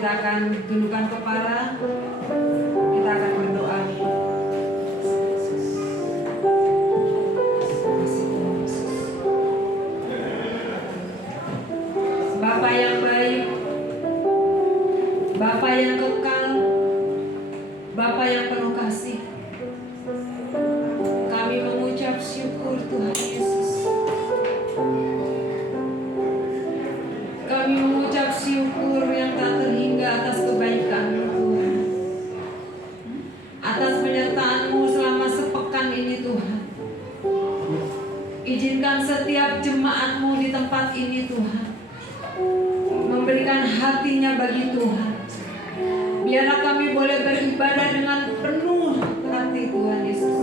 Kita akan tundukkan kepala, kita akan berdoa. Bapa yang baik, Bapa yang kekal, Bapa yang penuh kasih, kami mengucap syukur Tuhan Yesus. Kami mengucap syukur yang tak terhingga atas kebaikan-Mu Tuhan, atas penyertaan-Mu selama sepekan ini Tuhan. Izinkan setiap jemaat-Mu di tempat ini Tuhan memberikan hatinya bagi Tuhan. Biarlah kami boleh beribadah dengan penuh hati Tuhan Yesus.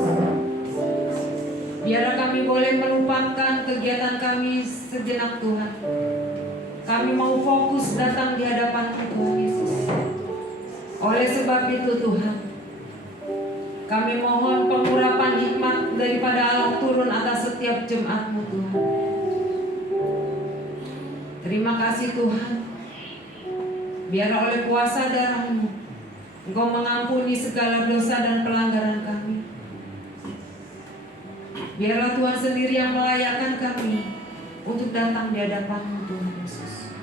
Biarlah kami boleh melupakan kegiatan kami sejenak Tuhan. Kami mau fokus datang di hadapan Tuhan Yesus. Oleh sebab itu Tuhan, kami mohon pengurapan hikmat daripada Allah turun atas setiap jemaat-Mu Tuhan. Terima kasih Tuhan. Biar oleh kuasa darah-Mu Engkau mengampuni segala dosa dan pelanggaran kami. Biarlah Tuhan sendiri yang melayakkan kami untuk datang di hadapan-Mu Tuhan Yesus.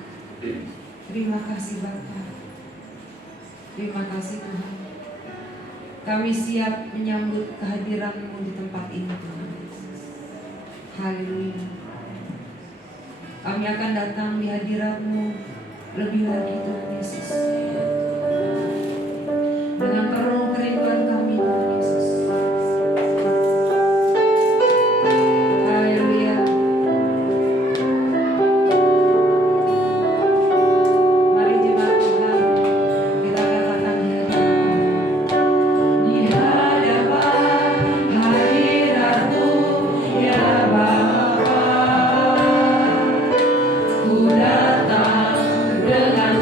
Terima kasih Bapa. Terima kasih Tuhan. Kami siap menyambut kehadiran-Mu di tempat ini Tuhan Yesus. Haleluya. Kami akan datang di hadirat-Mu lebih lagi Tuhan Yesus, dengan penuh kerinduan kami Tuhan Yesus. Haleluya. Mari jemaat Tuhan, kita katakan di hadapan hadirat-Mu ya Bapa, ku datang dengan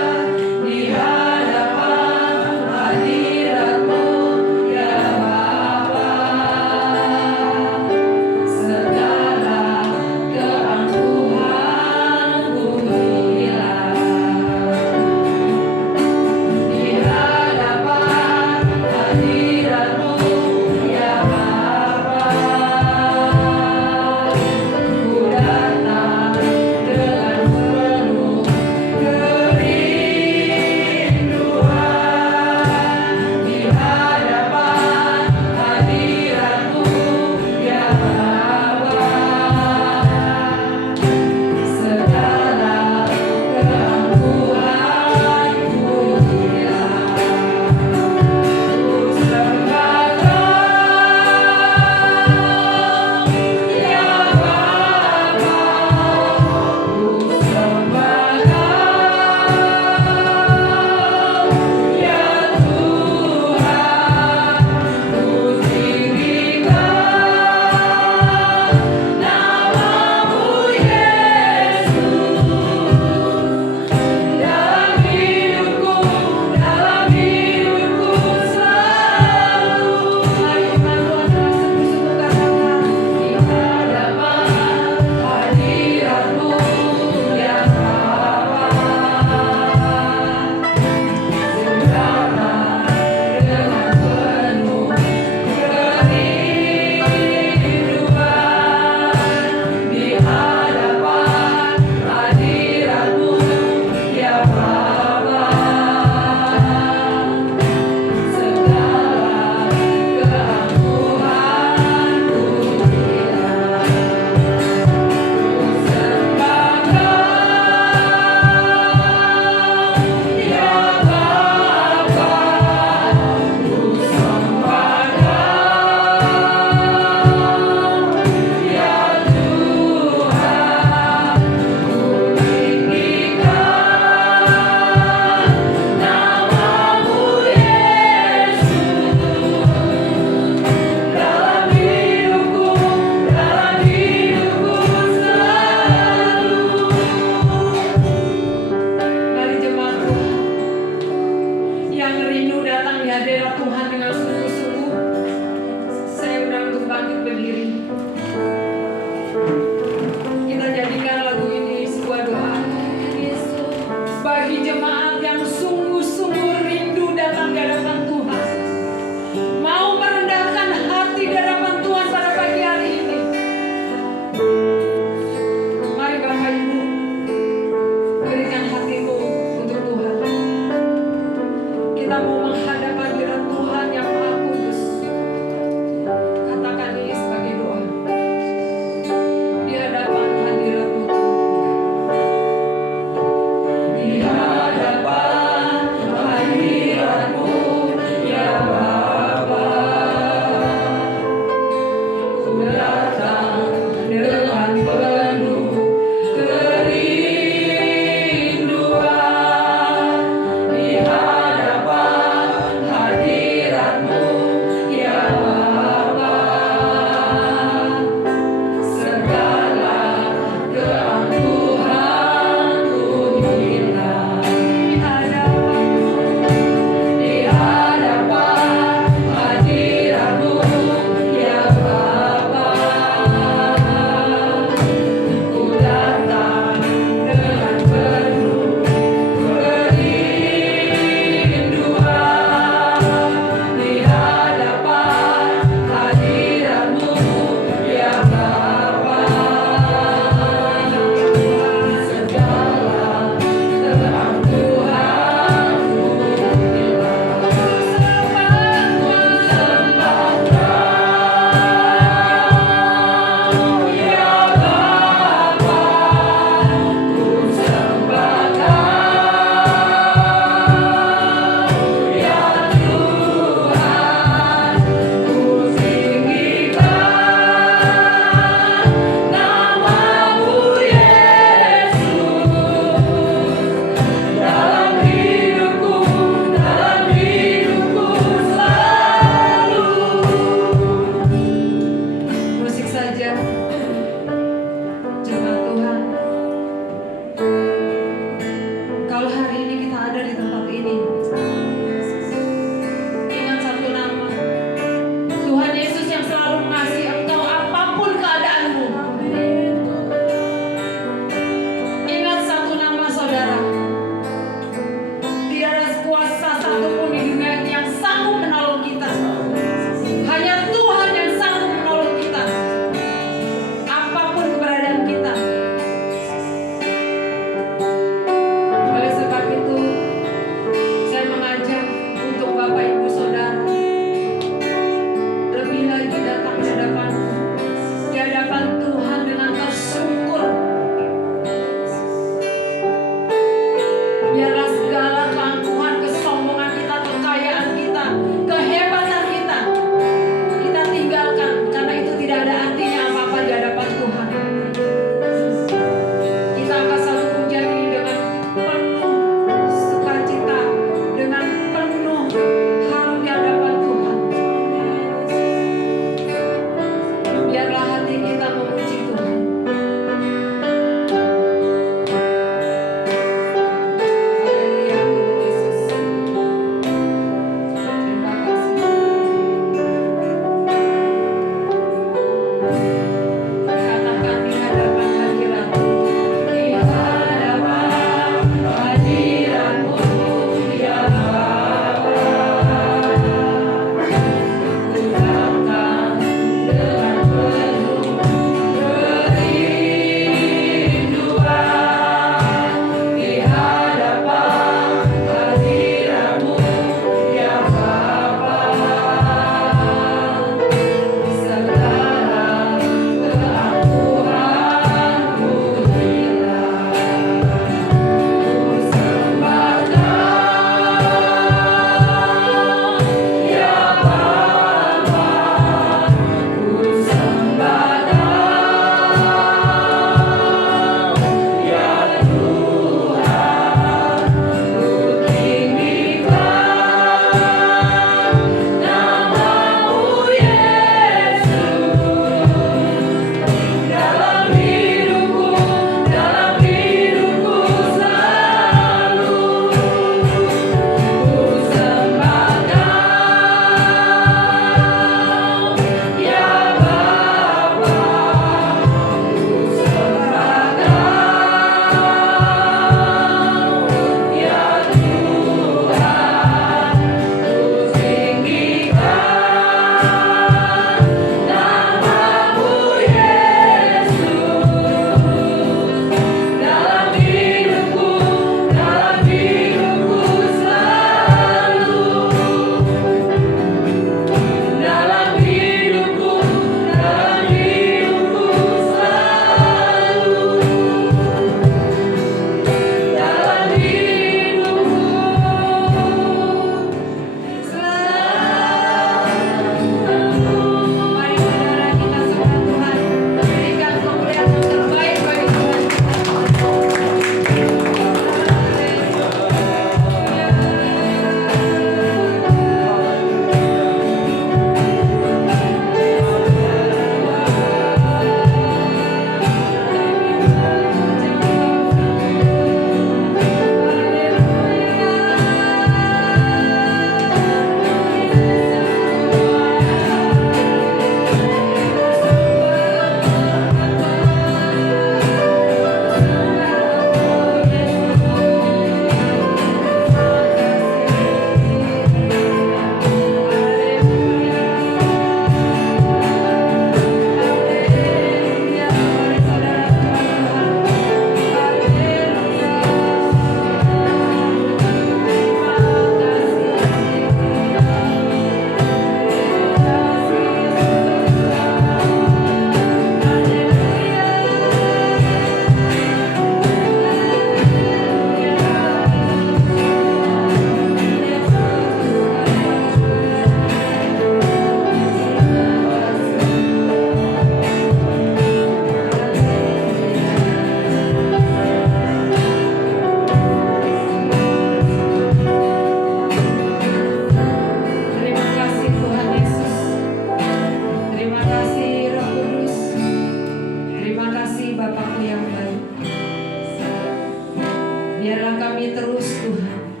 Biarlah kami terus Tuhan,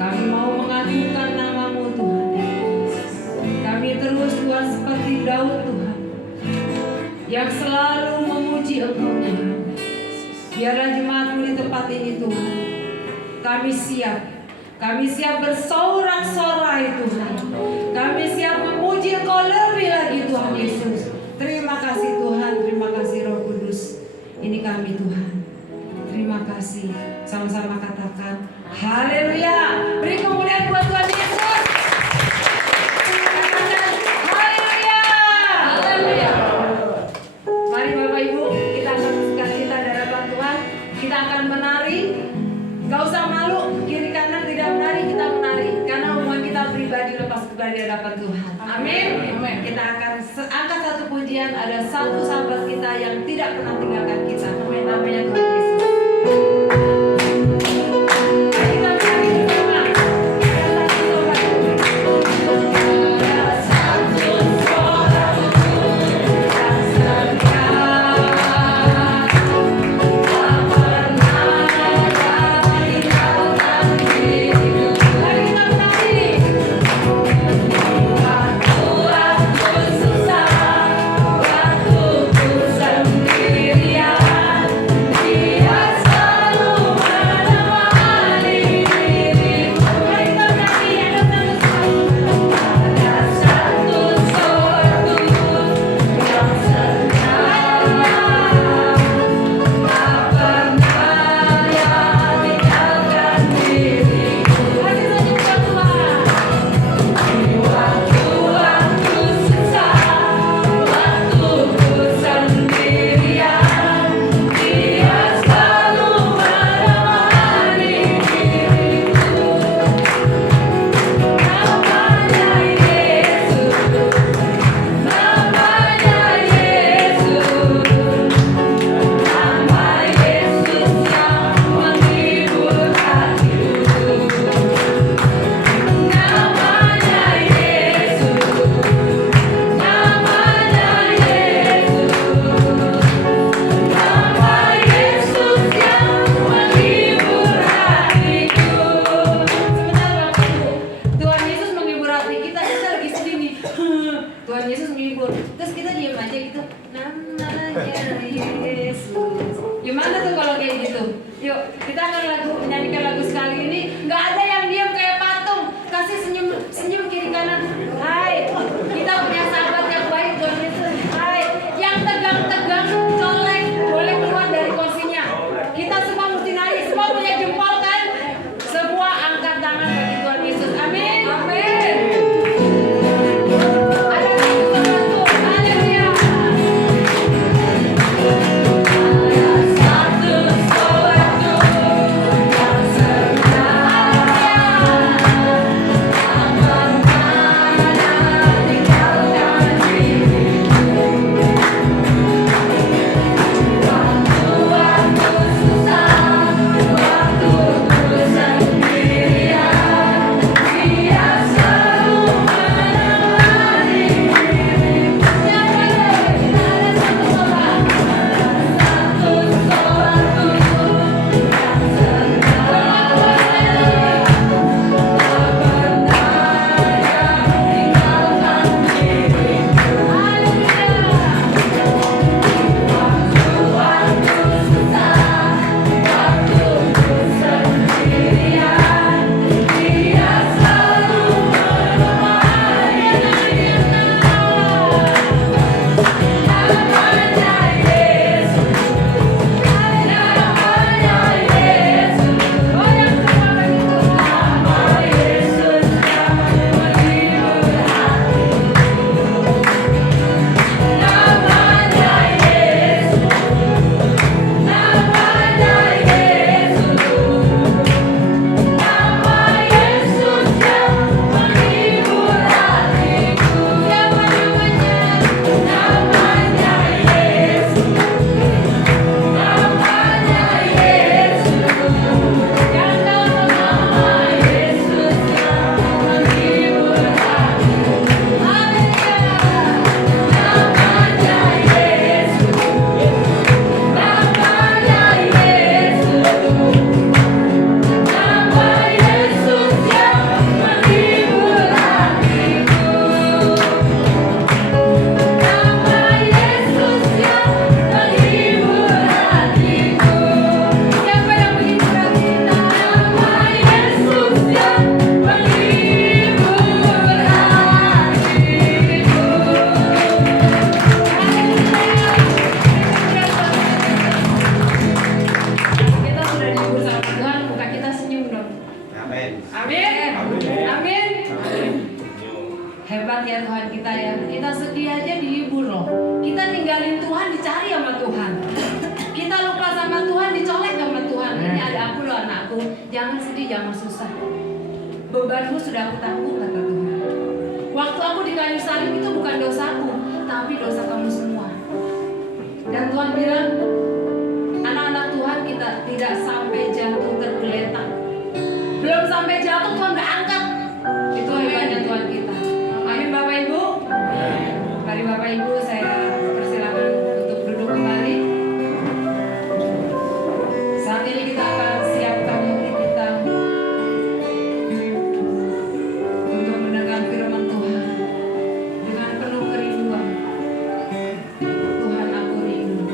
kami mau mengagungkan nama-Mu Tuhan. Kami terus Tuhan seperti Daud Tuhan, yang selalu memuji Engkau Tuhan. Biarlah jemaat-Mu di tempat ini Tuhan, kami siap bersorak-sorai Tuhan. Kami siap memuji Engkau lebih lagi Tuhan Yesus. Terima kasih Tuhan, terima kasih Roh Kudus. Ini kami Tuhan, terima kasih. Sama-sama katakan haleluya. Beri kemuliaan buat Tuhan Yesus. Katakan haleluya. Haleluya. Mari Bapak Ibu, kita akan sukacita di hadapan Tuhan. Kita akan menari. Gak usah malu, kiri kanan tidak menari, kita menari. Karena hubungan kita pribadi lepas pribadi di hadapan Tuhan. Amin. Kita akan angkat satu pujian. Ada satu sahabat kita yang tidak pernah tinggalkan kita. Namanya Tuhan Yesus. Jangan sedih, jangan susah. Bebanmu sudah aku tanggung, kata Tuhan. Waktu aku di kayu salib itu bukan dosaku, tapi dosa kamu semua. Dan Tuhan bilang, anak-anak Tuhan kita tidak sampai jatuh tergeletak. Belum sampai jatuh Tuhan udah angkat. Itu hebatnya Tuhan kita. Amin Bapak Ibu. Mari Bapak Ibu saya persilakan untuk duduk kembali. Saat ini kita akan siapkan hati kita untuk mendengar firman Tuhan dengan penuh kerinduan. Tuhan, aku rindu.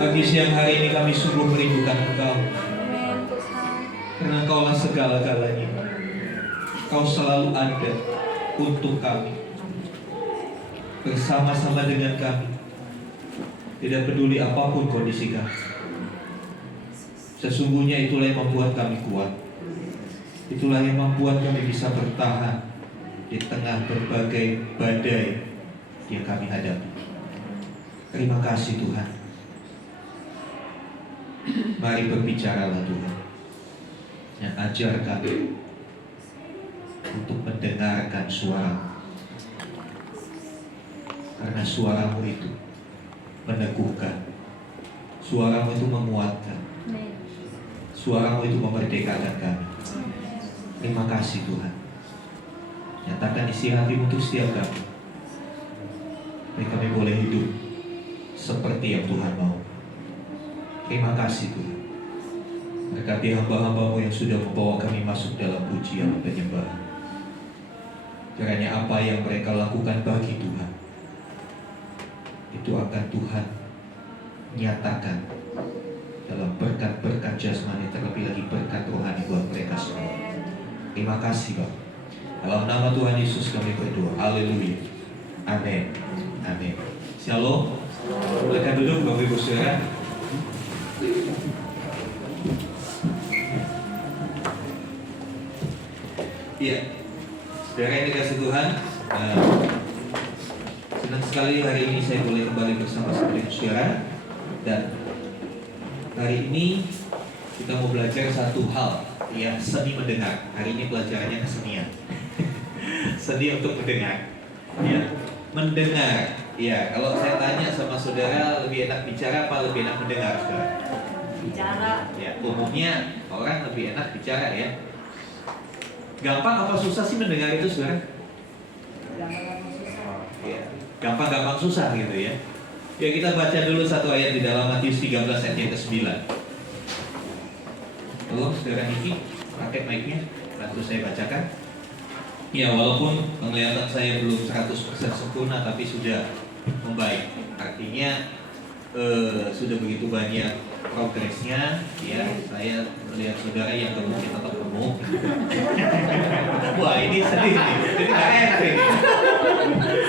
Pagi siang hari ini kami sungguh merindukan Engkau, karena Engkaulah segala-galanya. Kau selalu ada untuk kami, bersama-sama dengan kami, tidak peduli apapun kondisi kami. Sesungguhnya itulah yang membuat kami kuat. Itulah yang membuat kami bisa bertahan di tengah berbagai badai yang kami hadapi. Terima kasih Tuhan. Mari berbicaralah Tuhan, dan ajar kami untuk mendengarkan suara-Mu. Karena suara-Mu itu meneguhkan, suara-Mu itu menguatkan, suara-Mu itu memerdekakan kami. Terima kasih Tuhan. Nyatakan isi hati-Mu untuk setiap kami, supaya kami boleh hidup seperti yang Tuhan mau. Terima kasih Tuhan. Berkati hamba-hamba-Mu yang sudah membawa kami masuk dalam pujian penyembahan. Kiranya apa yang mereka lakukan bagi Tuhan, itu akan Tuhan nyatakan dalam berkat-berkat jasmani, terlebih lagi berkat rohani buat mereka semua. Terima kasih Bapak. Dalam nama Tuhan Yesus kami berdoa. Haleluya. Amin. Amin. Shalom. Silakan duduk Bapak Ibu Saudara. Iya, saudara yang dikasih Tuhan, senang sekali hari ini saya boleh kembali bersama-sama dengan saudara. Dan hari ini kita mau belajar satu hal, ya, seni mendengar. Hari ini pelajarannya kesenian. Seni untuk mendengar, ya, mendengar. Ya, kalau saya tanya sama saudara, lebih enak bicara apa lebih enak mendengar, saudara? Bicara. Ya, umumnya orang lebih enak bicara, ya. Gampang apa susah sih mendengar itu, saudara? Gampang susah. Ya, gampang-gampang susah gitu ya. Ya, kita baca dulu satu ayat di dalam Matius 13 ayat yang ke-9. Tolong saudara Niki, pakai mic-nya, bantu saya bacakan. Ya, walaupun penglihatan saya belum 100% sempurna, tapi sudah membaik. Artinya sudah begitu banyak progresnya. Ya, saya melihat saudara yang gemuknya tetap gemuk. Wah, ini sedih nih, jadi nggak enak ini.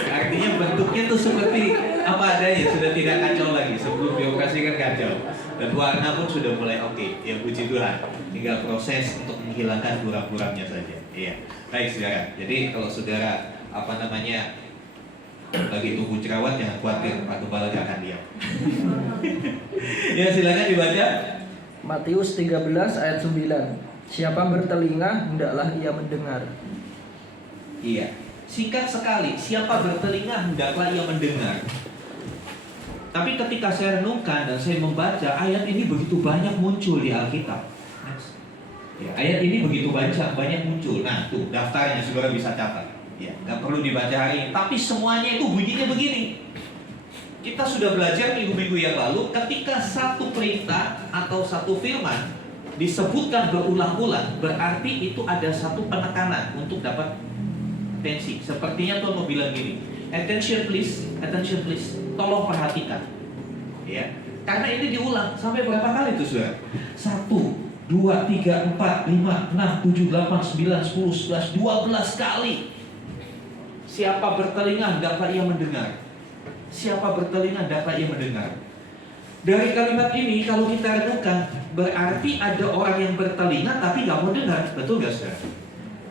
Artinya bentuknya tuh seperti apa adanya, sudah tidak kacau lagi. Sebelum dioperasi kan kacau, dan warna pun sudah mulai oke. Ya, puji Tuhan. Tinggal proses untuk menghilangkan buram-buramnya saja. Iya, baik saudara. Jadi kalau saudara lagi tumbuh jerawat, jangan khawatir, Pak Gembala gak akan diam. Ya, silakan dibaca. Matius 13 ayat 9. Siapa bertelinga, hendaklah ia mendengar. Iya, singkat sekali. Siapa bertelinga, hendaklah ia mendengar. Tapi ketika saya renungkan dan saya membaca, ayat ini begitu banyak muncul di Alkitab. Ya, ayat ini begitu banyak muncul. Nah, tuh daftarnya saudara bisa catat. Ya, nggak perlu dibaca hari ini. Tapi semuanya itu bunyinya begini. Kita sudah belajar minggu-minggu yang lalu, ketika satu perintah atau satu firman disebutkan berulang-ulang, berarti itu ada satu penekanan untuk dapat atensi. Sepertinya Tuhan mau bilang gini, attention please, tolong perhatikan. Ya, karena ini diulang sampai berapa kali itu saudara? 1, 2, 3, 4, 5, 6, 7, 8, 9, 10, 11, 12 kali. Siapa bertelinga, hendaklah ia mendengar. Siapa bertelinga, hendaklah ia mendengar. Dari kalimat ini, kalau kita renungkan, berarti ada orang yang bertelinga tapi gak mau dengar. Betul gak saudara?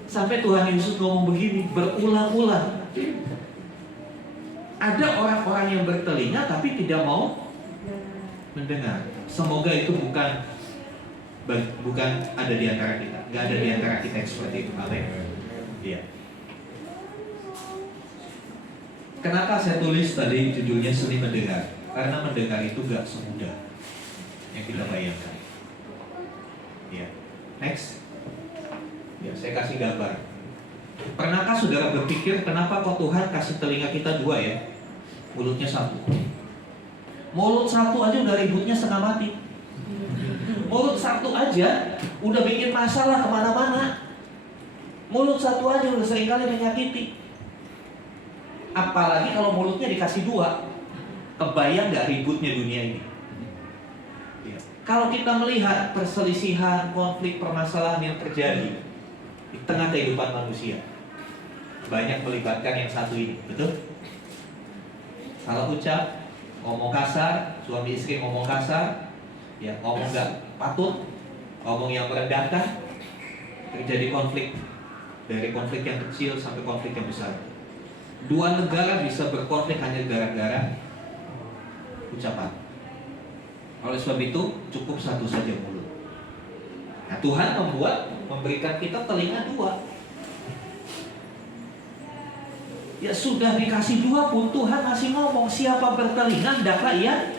Sampai Tuhan Yesus ngomong begini, berulang-ulang. Ada orang-orang yang bertelinga tapi tidak mau mendengar. Semoga itu bukan ada di antara kita. Gak ada di antara kita seperti itu. Amin. Iya. Kenapa saya tulis tadi judulnya seni mendengar? Karena mendengar itu gak semudah yang kita bayangkan. Ya, next. Ya, saya kasih gambar. Pernahkah saudara berpikir kenapa kok Tuhan kasih telinga kita 2 ya? Mulutnya 1. Mulut 1 aja udah ributnya setengah mati. Mulut 1 aja udah bikin masalah kemana-mana. Mulut 1 aja udah seringkali menyakiti. Apalagi kalau mulutnya dikasih 2. Kebayang gak ributnya dunia ini? Ya. Kalau kita melihat perselisihan, konflik, permasalahan yang terjadi di tengah kehidupan manusia, banyak melibatkan yang satu ini, betul? Salah ucap, ngomong kasar, suami istri ngomong kasar, ya ngomong nggak patut, ngomong yang merendahkan, terjadi konflik. Dari konflik yang kecil sampai konflik yang besar. Dua negara bisa berkonflik hanya gara-gara ucapan. Oleh sebab itu cukup satu saja mulut. Nah, Tuhan memberikan kita telinga dua. Ya sudah dikasih dua pun Tuhan masih ngomong, siapa bertelinga hendaklah ia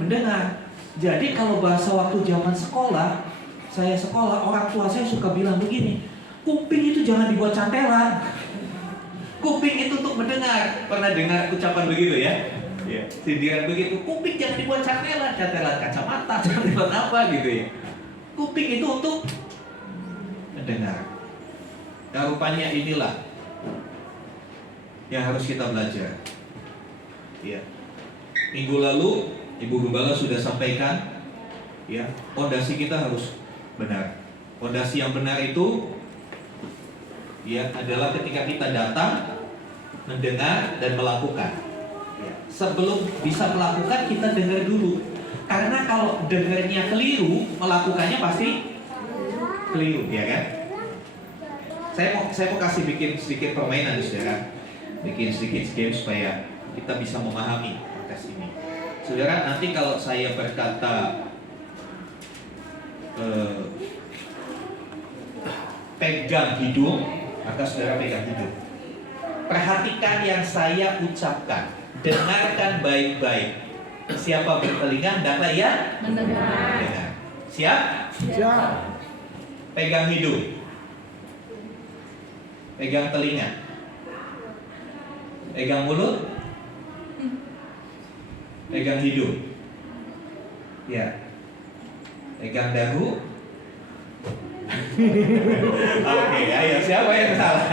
mendengar. Jadi kalau bahasa waktu zaman sekolah, saya sekolah, orang tua saya suka bilang begini, kuping itu jangan dibuat cantelan. Kuping itu untuk mendengar. Pernah dengar ucapan begitu ya? Ya, sindiran begitu. Kuping jangan dibuat cantelan, cantelan kacamata, cantelan apa gitu ya. Kuping itu untuk mendengar. Nah, rupanya inilah yang harus kita belajar. Ya. Minggu lalu Ibu Gembala sudah sampaikan, ya, fondasi kita harus benar. Fondasi yang benar itu, ya, adalah ketika kita datang, mendengar dan melakukan. Ya. Sebelum bisa melakukan kita dengar dulu. Karena kalau dengarnya keliru, melakukannya pasti keliru, ya kan? Saya mau kasih bikin sedikit permainan, saudara. Bikin sedikit game supaya kita bisa memahami podcast ini. Saudara, nanti kalau saya berkata pegang hidung, maka saudara pegang hidung. Perhatikan yang saya ucapkan, dengarkan baik-baik. Siapa bertelinga hendaklah ia mendengar. Siap? Siap. Pegang hidung, pegang telinga, pegang mulut, pegang hidung, ya, pegang dagu. Oke, ayo siapa yang salah?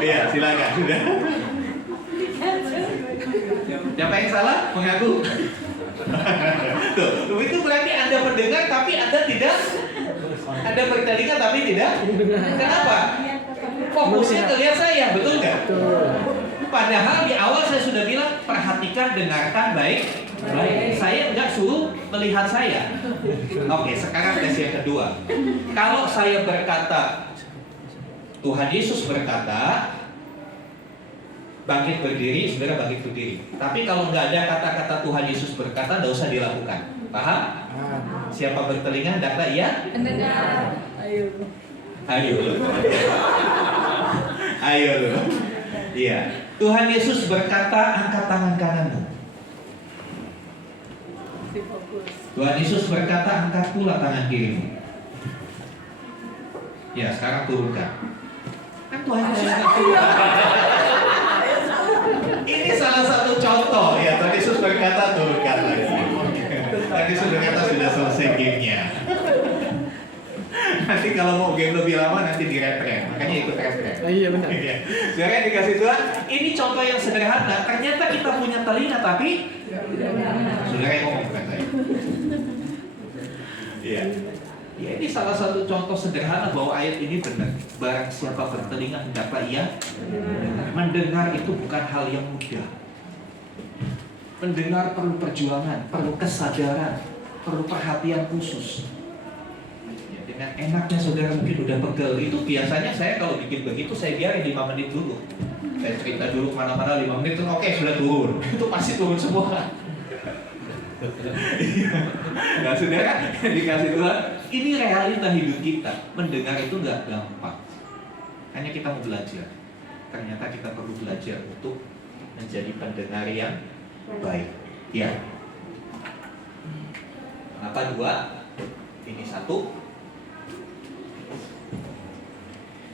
Iya, silakan sudah. Siapa yang salah? Mengaku. Tuh, itu berarti Anda mendengar tapi Anda tidak. Anda bertelinga tapi tidak. Kenapa? Fokusnya terlihat saya, betul nggak? Padahal di awal saya sudah bilang perhatikan, dengarkan baik. Saya nggak suruh melihat saya. Oke, sekarang tes yang kedua. Kalau saya berkata, Tuhan Yesus berkata, bangkit berdiri, saudara bangkit berdiri. Tapi kalau nggak ada kata-kata Tuhan Yesus berkata, nggak usah dilakukan. Paham? Siapa bertelinga hendaklah ia Mendengar. Ayo. Ayo. Ayo. Iya. Tuhan Yesus berkata, angkat tangan kananmu. Tuhan Yesus berkata, angkat pula tangan kirimu. Ya, sekarang turunkan. Kan Tuhan Yesus ini salah satu contoh ya. Tuhan Yesus berkata, turunkan lagi. Tuhan Yesus berkata, sudah selesai gamenya. Nanti kalau mau game lebih lama nanti di-retren. Makanya ikut retren. Iya benar. Saudara yang dikasih Tuhan, ini contoh yang sederhana. Ternyata kita punya telinga tapi saudara yang ngomong bukan saya. Iya. Ya, ini salah satu contoh sederhana bahwa ayat ini benar. Barang siapa bertelinga hendaklah ia mendengar. Itu bukan hal yang mudah. Mendengar perlu perjuangan, perlu kesadaran, perlu perhatian khusus. Ya, dengan enaknya saudara mungkin udah pegel. Itu biasanya saya kalau bikin begitu saya biarin 5 menit dulu. Saya cerita dulu kemana-mana 5 menit, oke sudah turun. Itu pasti turun semua. Nah saudara dikasih Tuhan, ini realita hidup kita. Mendengar itu nggak gampang. Hanya kita mau belajar. Ternyata kita perlu belajar untuk menjadi pendengar yang baik. Ya. Kenapa 2? Ini 1.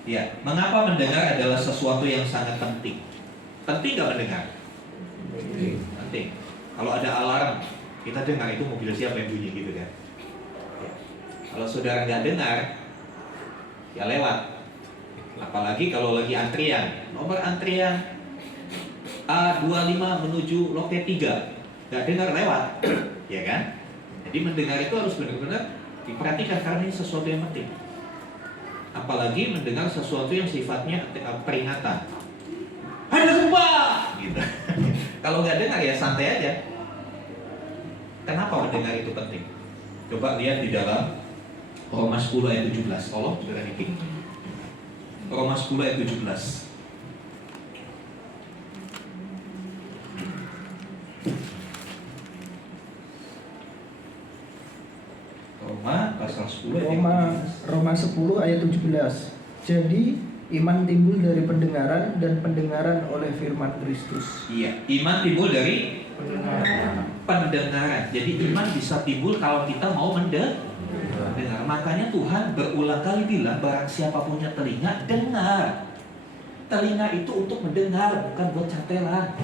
Ya, mengapa mendengar adalah sesuatu yang sangat penting? Penting nggak mendengar? Penting. Kalau ada alarm, kita dengar itu mobil siapa yang bunyi gitu kan. Ya. Kalau saudara nggak dengar, ya lewat. Apalagi kalau lagi antrian, nomor antrian A25 menuju loket 3, nggak dengar lewat. ya kan? Jadi mendengar itu harus benar-benar diperhatikan karena ini sesuatu yang penting. Apalagi mendengar sesuatu yang sifatnya peringatan. Ada gempa, gitu. Kalau nggak dengar ya santai aja. Kenapa mendengar itu penting? Coba lihat di dalam Roma 10 ayat 17. Tolong saudara Niki. Roma 10 ayat 17. Roma pasal 10 ayat 17. Roma 10 ayat 17. Jadi iman timbul dari pendengaran dan pendengaran oleh firman Kristus. Iya, iman timbul dari pendengaran. Jadi iman bisa timbul kalau kita mau mendengar. Makanya Tuhan berulang kali bilang barang siapa punya telinga, dengar. Telinga itu untuk mendengar, bukan buat cantelan.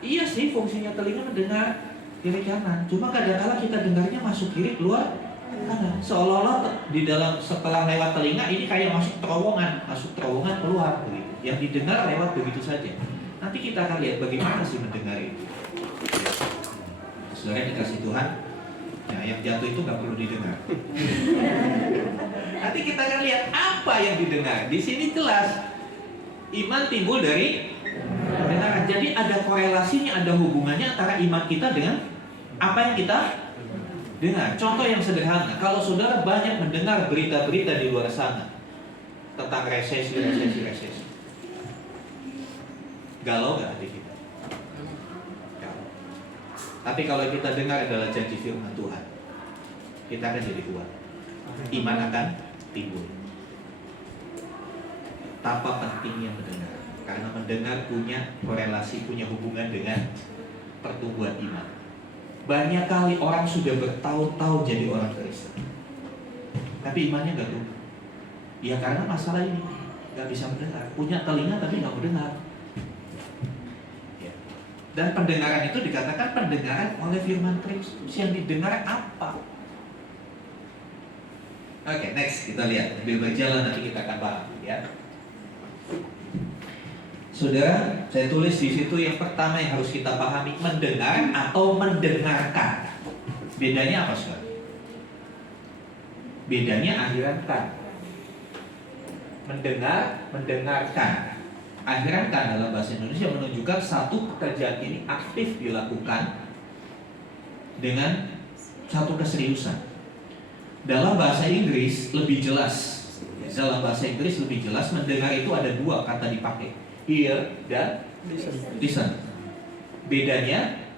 Iya sih, fungsinya telinga mendengar kiri kanan. Cuma kadang-kala kita dengarnya masuk kiri keluar kanan. Seolah-olah di dalam setelah lewat telinga ini kayak masuk terowongan keluar begitu. Yang didengar lewat begitu saja. Nanti kita akan lihat bagaimana sih mendengar itu. Saudara dikasih Tuhan, ya yang jatuh itu nggak perlu didengar. Nanti kita akan lihat apa yang didengar. Di sini jelas iman timbul dari pendengaran. Jadi ada korelasinya, ada hubungannya antara iman kita dengan apa yang kita dengar. Contoh yang sederhana, kalau saudara banyak mendengar berita-berita di luar sana tentang resesi, galau nggak hati kita? Galau. Tapi kalau kita dengar adalah janji firman Tuhan, kita akan jadi kuat. Iman akan timbul. Betapa pentingnya mendengar, karena mendengar punya korelasi, punya hubungan dengan pertumbuhan iman. Banyak kali orang sudah bertahun-tahun jadi orang Kristen, tapi imannya nggak tumbuh. Ya karena masalah ini, nggak bisa mendengar. Punya telinga tapi nggak mau dengar. Ya. Dan pendengaran itu dikatakan pendengaran oleh firman Kristus. Yang didengar apa? Oke, next kita lihat. Sambil berjalan nanti kita akan paham, ya. Saudara, saya tulis di situ yang pertama yang harus kita pahami, mendengar atau mendengarkan. Bedanya apa, saudara? Bedanya akhiran kan. Mendengar, mendengarkan. Akhiran kan dalam bahasa Indonesia menunjukkan satu pekerjaan ini aktif dilakukan dengan satu keseriusan. Dalam bahasa Inggris lebih jelas. Dalam bahasa Inggris lebih jelas, mendengar itu ada dua kata dipakai. Hear dan listen. Bedanya,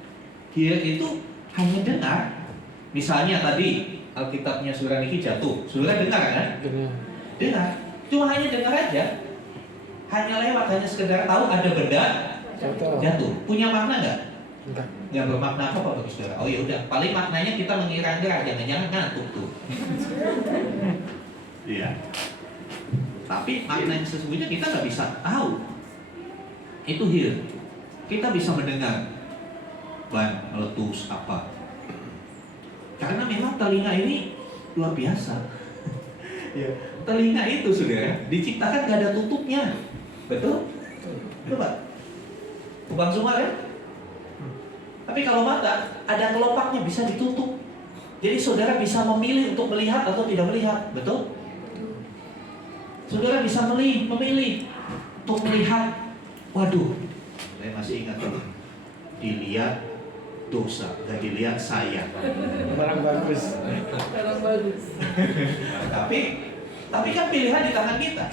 hear itu hanya dengar. Misalnya tadi Alkitabnya Saudara Niki jatuh, Saudara dengar kan? Dengar. Cuma hanya dengar aja. Hanya lewat, hanya sekedar tahu ada benda jatuh. Punya makna nggak? Nggak bermakna apa bagi Saudara? Oh ya udah, paling maknanya kita mengira-ngira, jangan-jangan ngantuk tuh. Iya. Tapi makna yang sesungguhnya kita nggak bisa tahu. Itu hear. Kita bisa mendengar ban meletus apa. Karena memang telinga ini luar biasa. Ya. Telinga itu saudara diciptakan gak ada tutupnya. Betul? Coba. Bang Sumar ya? Tapi kalau mata ada kelopaknya, bisa ditutup. Jadi saudara bisa memilih untuk melihat atau tidak melihat. Betul? Saudara bisa memilih untuk melihat. Waduh, saya masih ingat tuh. Dilihat dosa, dan dilihat saya. Barang bagus. Tapi kan pilihan di tangan kita.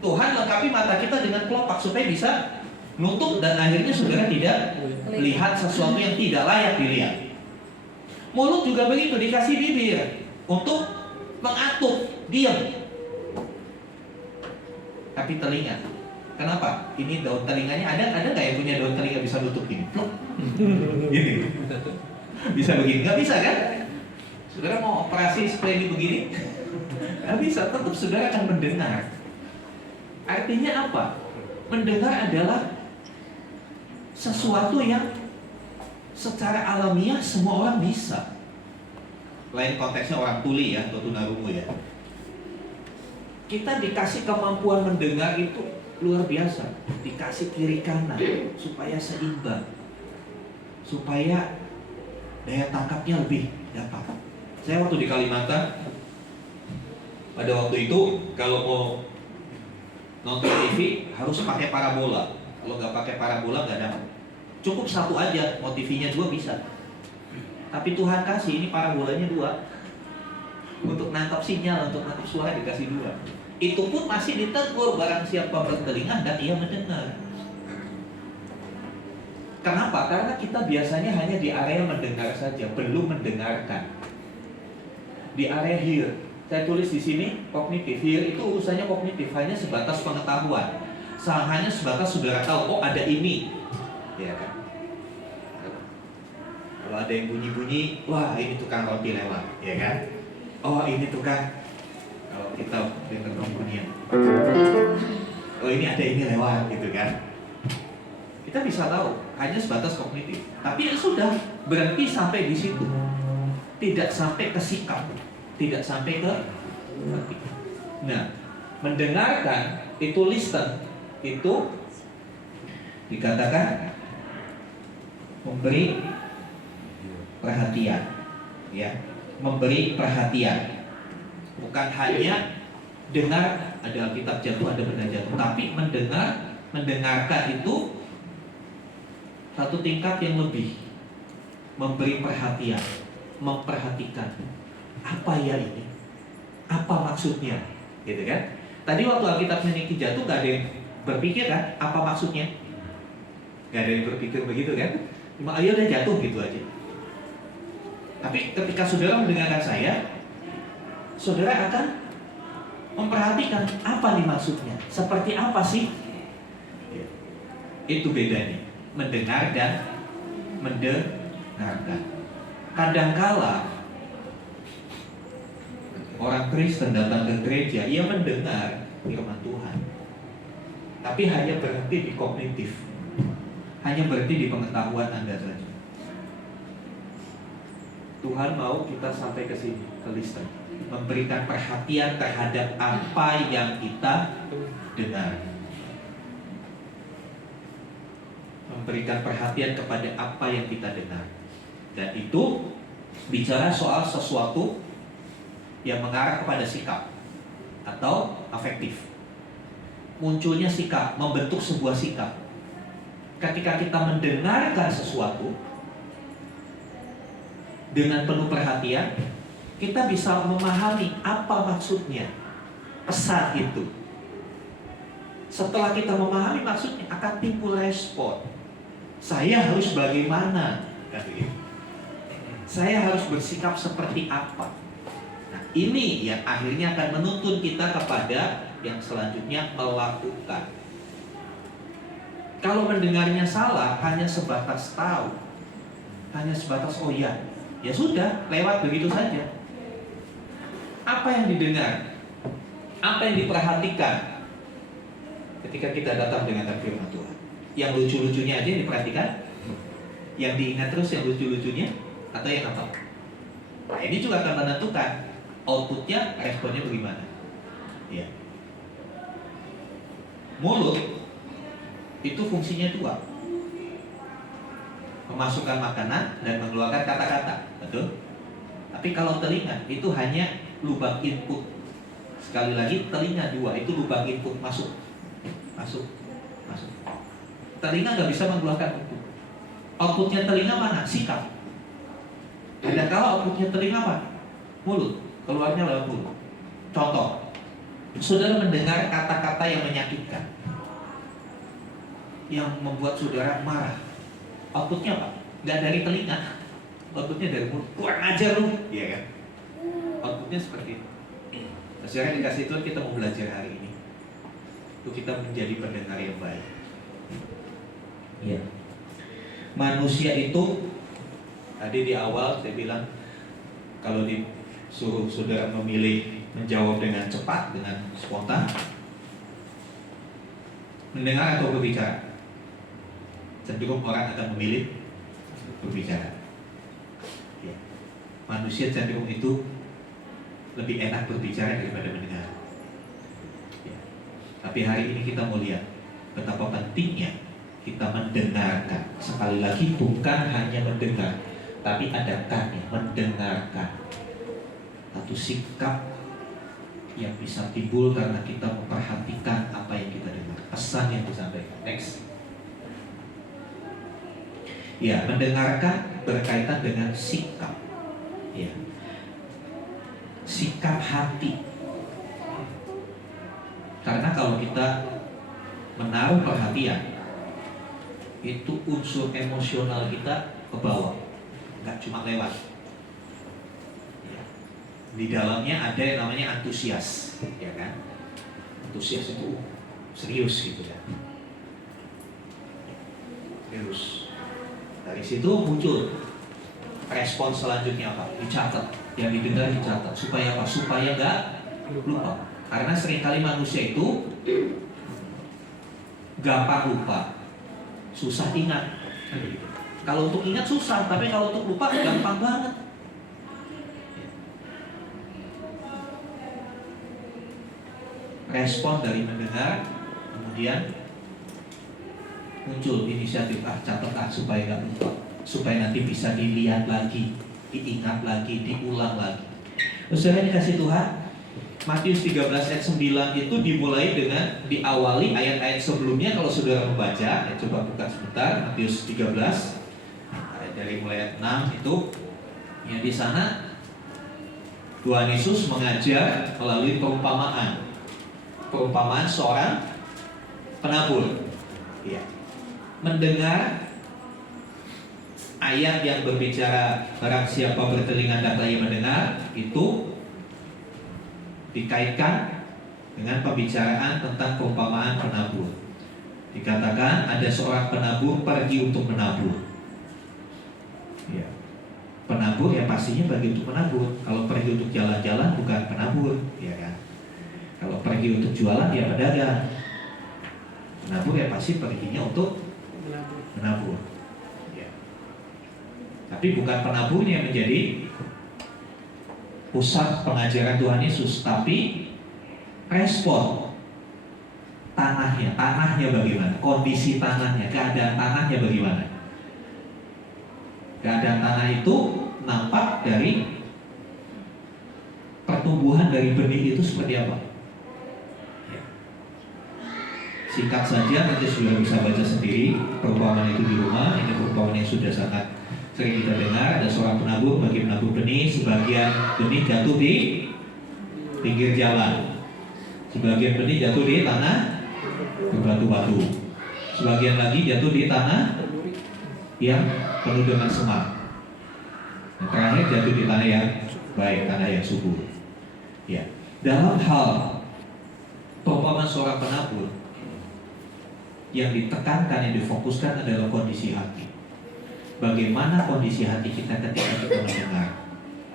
Tuhan lengkapi mata kita dengan kelopak supaya bisa nutup dan akhirnya saudara tidak melihat sesuatu yang tidak layak dilihat. Mulut juga begitu, dikasih bibir untuk mengatur, diam. Tapi telinga, kenapa? Ini daun telinganya ada nggak yang punya daun telinga bisa nutup gini? Gini, bisa begini? Nggak bisa kan? Saudara mau operasi seperti ini begini? Nggak bisa. Tetap saudara akan mendengar. Artinya apa? Mendengar adalah sesuatu yang secara alamiah semua orang bisa. Lain konteksnya orang tuli ya, atau tunarungu ya. Kita dikasih kemampuan mendengar itu luar biasa, dikasih kiri kanan supaya seimbang. supaya daya tangkapnya lebih dapat. Saya waktu di Kalimantan, pada waktu itu kalau mau nonton TV harus pakai parabola. Kalau nggak pakai parabola nggak dapat. Cukup satu aja, mau TV-nya 2 bisa. Tapi Tuhan kasih ini parabolanya 2. Untuk nangkap sinyal, untuk nangkap suara dikasih 2. Itu pun masih ditegur, barang siapa bertelinga dan ia mendengar. Kenapa? Karena kita biasanya hanya di area mendengar saja, belum mendengarkan. Di area hear, saya tulis di sini kognitif. Hear itu urusannya kognitif, hanya sebatas pengetahuan. Hanya sebatas saudara tahu, oh ada ini, ya kan? Kalau ada yang bunyi-bunyi, wah ini tukang roti lewat, ya kan? Oh ini tukang, kalau kita dengar bunyian, oh ini ada ini lewat, gitu kan? Kita bisa tahu, hanya sebatas kognitif. Tapi ya sudah, berhenti sampai di situ. Tidak sampai ke sikap, tidak sampai ke hati. Nah, mendengarkan itu listen, itu dikatakan memberi perhatian, ya, memberi perhatian. Bukan hanya dengar, ada Alkitab jatuh, ada benda jatuh, tapi mendengarkan itu satu tingkat yang lebih, memberi perhatian, memperhatikan. Apa ya ini? Apa maksudnya? Gitu kan? Tadi waktu Alkitab Niki jatuh gak ada yang berpikir kan? Apa maksudnya? Gak ada yang berpikir begitu kan? Cuma ayo udah jatuh gitu aja. Tapi ketika saudara mendengarkan saya, saudara akan memperhatikan apa nih maksudnya? Seperti apa sih? Itu bedanya mendengar dan mendengarkan. Kadangkala orang Kristen datang ke gereja, ia mendengar firman Tuhan, tapi hanya berhenti di kognitif, hanya berhenti di pengetahuan Anda saja. Tuhan mau kita sampai ke sini, ke listen, memberikan perhatian terhadap apa yang kita dengar, memberikan perhatian kepada apa yang kita dengar. Dan itu bicara soal sesuatu yang mengarah kepada sikap atau afektif. Munculnya sikap, membentuk sebuah sikap. Ketika kita mendengarkan sesuatu dengan penuh perhatian, kita bisa memahami apa maksudnya pesan itu. Setelah kita memahami maksudnya, akan timbul respon. Saya harus bagaimana? Saya harus bersikap seperti apa? Nah, ini yang akhirnya akan menuntun kita kepada yang selanjutnya melakukan. Kalau mendengarnya salah, hanya sebatas tahu, hanya sebatas oh ya, ya sudah, lewat begitu saja. Apa yang didengar? Apa yang diperhatikan ketika kita datang dengan firman Tuhan? Yang lucu-lucunya aja yang diperhatikan, yang diingat terus yang lucu-lucunya, atau yang apa? Nah, ini juga akan menentukan outputnya, responnya bagaimana. Ya. Mulut itu fungsinya 2, memasukkan makanan dan mengeluarkan kata-kata, betul? Tapi kalau telinga itu hanya lubang input. Sekali lagi, telinga 2 itu lubang input, masuk. Telinga nggak bisa mengeluarkan output. Outputnya telinga mana? Sikap. Ada kalau outputnya telinga apa? Mulut. Keluarnya lewat mulut. Contoh, saudara mendengar kata-kata yang menyakitkan, yang membuat saudara marah. Outputnya apa? Nggak dari telinga, outputnya dari mulut. Kurang ajar lu, iya kan? Outputnya seperti itu. Saudara dikasih Tuhan, kita mau belajar hari ini untuk kita menjadi pendengar yang baik. Ya. Manusia itu tadi di awal saya bilang, kalau disuruh saudara memilih menjawab dengan cepat, dengan spontan, mendengar atau berbicara, cenderung orang akan memilih berbicara. Ya. Manusia cenderung itu lebih enak berbicara daripada mendengar. Ya. Tapi hari ini kita mau lihat betapa pentingnya, kita mendengarkan. Sekali lagi bukan hanya mendengar, tapi ada kan ya, mendengarkan. Satu sikap yang bisa timbul karena kita memperhatikan apa yang kita dengar, pesan yang disampaikan. Next. Ya, mendengarkan berkaitan dengan sikap. Ya. Sikap hati. Karena kalau kita menaruh perhatian, itu unsur emosional kita ke bawah, nggak cuma lewat. Ya. Di dalamnya ada yang namanya antusias, ya kan? Antusias itu serius gitu ya. Serius. Dari situ muncul respon selanjutnya apa? Dicatat, yang didengar dicatat. Supaya apa? Supaya nggak lupa. Karena seringkali manusia itu gampang lupa, susah ingat. Kalau untuk ingat susah, tapi kalau untuk lupa gampang banget. Respon dari mendengar, kemudian muncul inisiatif, catat supaya nggak lupa, supaya nanti bisa dilihat lagi, diingat lagi, diulang lagi. Saudara dikasih Tuhan, Matius 13 ayat 9 itu dimulai dengan diawali ayat-ayat sebelumnya. Kalau saudara membaca, coba buka sebentar Matius 13 ayat dari mulai ayat 6 itu yang di sana Tuhan Yesus mengajar melalui perumpamaan seorang penabur. Ya. Mendengar ayat yang berbicara barang siapa bertelinga hendaklah ia mendengar, itu dikaitkan dengan pembicaraan tentang perumpamaan penabur. Dikatakan ada seorang penabur pergi untuk menabur. Ya. Penabur ya pastinya pergi untuk menabur. Kalau pergi untuk jalan-jalan bukan penabur, ya kan? Kalau pergi untuk jualan ya pedagang. Penabur ya pasti perginya untuk menabur. Ya. Tapi bukan penaburnya yang menjadi pusat pengajaran Tuhan Yesus, tapi respon tanahnya bagaimana, kondisi tanahnya, keadaan tanahnya bagaimana. Keadaan tanah itu nampak dari pertumbuhan dari benih itu seperti apa. Ya. Singkat saja, nanti sudah bisa baca sendiri perumpamaan itu di rumah. Ini perumpamaan yang sudah sangat sering kita dengar. Ada seorang penabur bagi menabur benih. Sebagian benih jatuh di pinggir jalan, sebagian benih jatuh di tanah berbatu-batu, sebagian lagi jatuh di tanah yang penuh dengan semak, dan terakhir jatuh di tanah yang baik, tanah yang subur. Ya, dalam hal perumpamaan seorang penabur, yang ditekankan, yang difokuskan adalah kondisi hati. Bagaimana kondisi hati kita ketika kita mendengar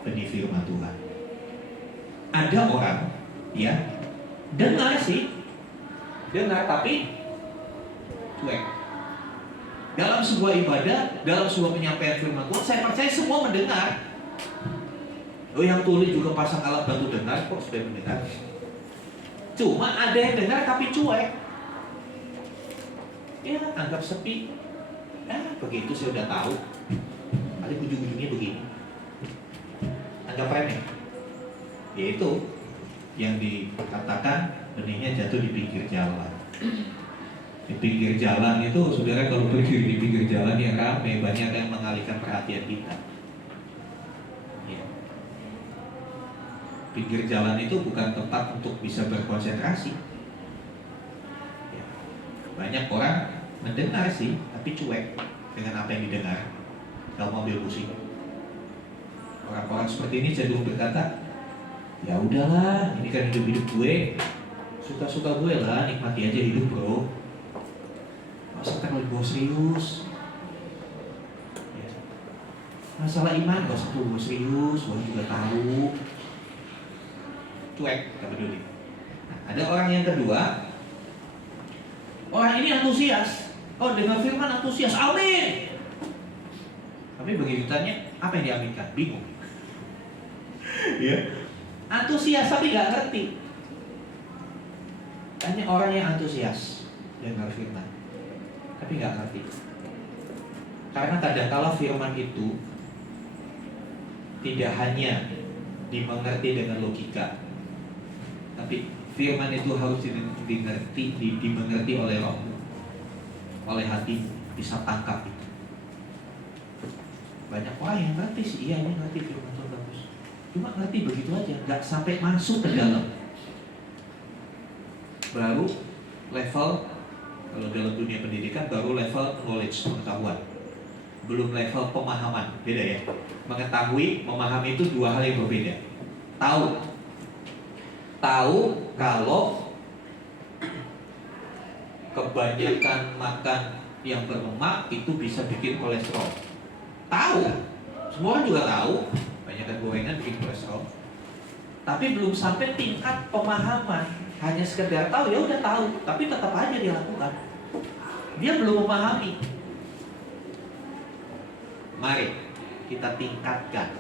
benih firman Tuhan. Ada orang ya dengar tapi cuek. Dalam sebuah ibadah, dalam sebuah penyampaian firman Tuhan, saya percaya semua mendengar. Yang tuli juga pasang alat bantu dengar, kok sudah mendengar. Cuma ada yang dengar tapi cuek. Ya, anggap sepi. Begitu saya udah tahu. Paling ujung-ujungnya begini. Anggap remeh. Yaitu yang dikatakan benihnya jatuh di pinggir jalan. Di pinggir jalan itu, saudara kalau pergi di pinggir jalan yang ramai, banyak yang mengalihkan perhatian kita. Ya. Pinggir jalan itu bukan tempat untuk bisa berkonsentrasi. Ya. Banyak orang mendengar sih, tapi cuek dengan apa yang didengar. Kalau mobil pusing. Orang-orang seperti ini cenderung berkata, ya udahlah, ini kan hidup gue, suka-suka gue lah, nikmati aja hidup bro. Masa terlalu gue serius. Ya. Masalah iman gak usah gue serius, gue juga tahu. Cuek, gak peduli. Nah, ada orang yang kedua, orang ini antusias. Oh, dengan firman antusias, amin. Tapi begitu tanya, apa yang diaminkan? Bingung. Ya. Antusias tapi gak ngerti. Tanya orang yang antusias dengar firman, tapi nggak ngerti. Karena kadangkala firman itu tidak hanya dimengerti dengan logika, tapi firman itu harus dimengerti oleh roh, oleh hati, bisa tangkap itu. Banyak orang yang ngerti sih, iya ini ngerti firman Tuhan bagus, cuma ngerti begitu aja, nggak sampai masuk ke dalam. Baru level, kalau dalam dunia pendidikan baru level knowledge, pengetahuan, belum level pemahaman. Beda ya, mengetahui, memahami itu dua hal yang berbeda. Tahu kalau kebanyakan makan yang berlemak itu bisa bikin kolesterol. Tahu, semua orang juga tahu kebanyakan gorengan bikin kolesterol. Tapi belum sampai tingkat pemahaman, hanya sekedar tahu, ya udah tahu, tapi tetap aja dia lakukan. Dia belum memahami. Mari kita tingkatkan,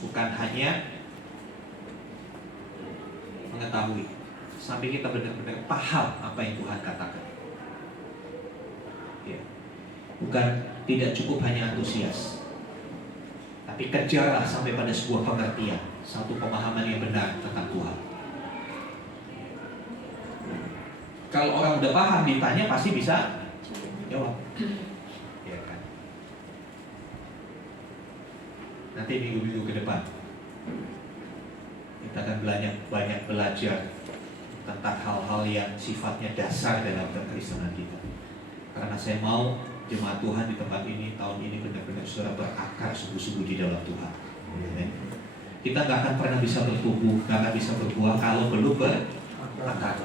bukan hanya mengetahui, sampai kita benar-benar paham apa yang Tuhan katakan. Ya. Bukan tidak cukup hanya antusias, tapi kejarlah sampai pada sebuah pengertian, satu pemahaman yang benar tentang Tuhan. Kalau orang udah paham, ditanya pasti bisa jawab. Ya kan? Nanti minggu-minggu ke depan kita akan banyak belajar tentang hal-hal yang sifatnya dasar dalam kekristenan kita. Karena saya mau jemaat Tuhan di tempat ini tahun ini benar-benar saudara berakar sungguh-sungguh di dalam Tuhan. Kita gak akan pernah bisa bertumbuh, gak akan bisa berbuah kalau belum berakar.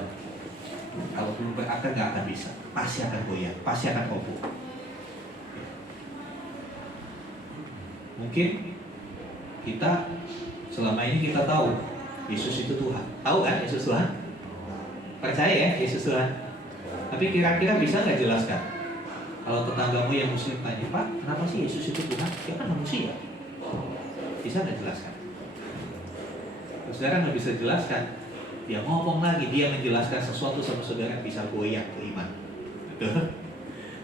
Kalau belum berakar gak akan bisa, pasti akan goyah, pasti akan roboh. Mungkin kita selama ini kita tahu Yesus itu Tuhan. Tahu kan Yesus Tuhan? Percaya ya Yesus Tuhan. Tapi kira-kira bisa nggak jelaskan? Kalau tetanggamu yang muslim tanya, Pak, kenapa sih Yesus itu Tuhan? Dia kan manusia. Bisa nggak jelaskan? Saudara nggak bisa jelaskan. Dia ngomong lagi, dia menjelaskan sesuatu sama saudara bisa goyang ke iman.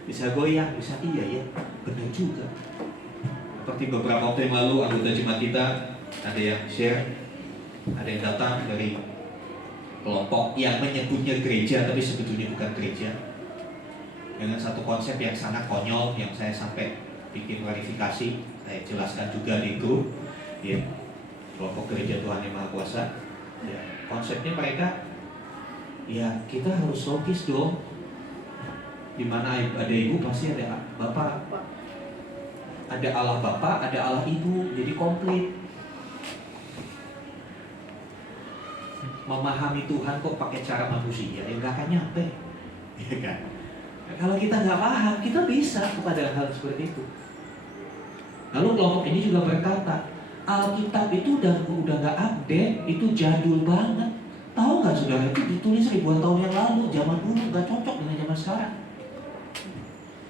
Bisa goyang, bisa iya ya, benar juga. Seperti beberapa waktu yang lalu anggota jemaat kita ada yang share, ada yang datang dari kelompok yang menyebutnya gereja tapi sebetulnya bukan gereja, dengan satu konsep yang sangat konyol yang saya sampai bikin klarifikasi, saya jelaskan juga di grup ya, kelompok gereja Tuhan yang Maha Kuasa ya. Konsepnya mereka ya kita harus logis dong, dimana ada ibu pasti ada bapak, ada Allah Bapa, ada Allah Ibu, jadi komplit. Memahami Tuhan kok pakai cara manusia, ya nggak akan nyampe, ya kan? Kalau kita nggak paham, kita bisa kepada hal seperti itu. Lalu kelompok ini juga berkata, Alkitab itu udah nggak update, itu jadul banget. Tahu nggak saudara, itu ditulis ribuan tahun yang lalu, zaman dulu nggak cocok dengan zaman sekarang.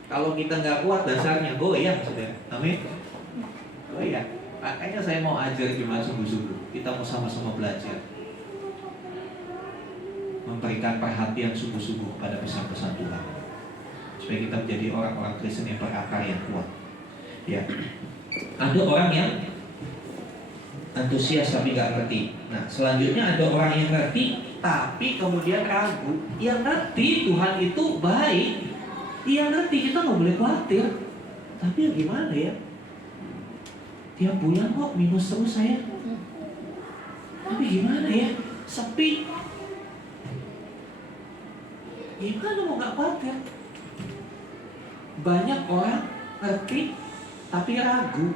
Kalau kita nggak kuat dasarnya, goyang saudara. Amin. Goyang. Makanya saya mau ajar jemaat sungguh-sungguh. Kita mau sama-sama belajar, memberikan perhatian sungguh-sungguh pada pesan-pesan Tuhan, supaya kita menjadi orang-orang Kristen yang berakar yang kuat. Ya. Ada orang yang antusias tapi nggak ngerti. Nah, selanjutnya ada orang yang ngerti tapi kemudian ragu. Yang ngerti Tuhan itu baik, iya ngerti, kita nggak boleh khawatir. Tapi ya gimana ya? Tiap bulan kok minus terus saya. Tapi gimana ya? Sepi. Gimana mau nggak khawatir? Banyak orang ngerti tapi ragu.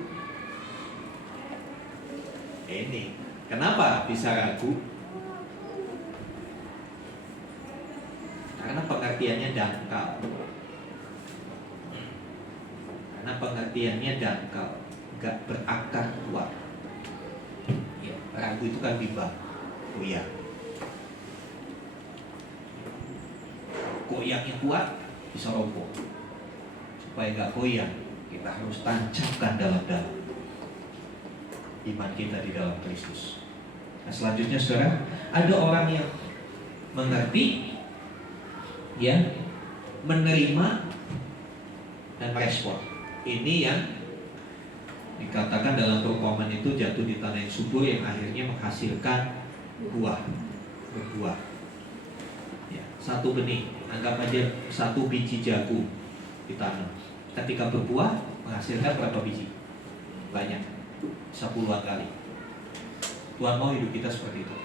Ini kenapa bisa ragu? Karena pengertiannya dangkal. Karena pengertiannya dangkal, gak berakar kuat. Ya, ragu itu kan bimbang, goyang. Goyangnya kuat bisa roboh. Supaya gak goyang, kita harus tancapkan dalam-dalam iman kita di dalam Kristus. Nah, selanjutnya saudara, ada orang yang mengerti ya, menerima dan merespon. Ini yang dikatakan dalam perumpamaan itu jatuh di tanah yang subur yang akhirnya menghasilkan buah, berbuah. Ya, satu benih, anggap aja satu biji jagung ditanam. Ketika berbuah menghasilkan berapa biji? Banyak, bisa puluhan kali. Tuhan mau hidup kita seperti itu.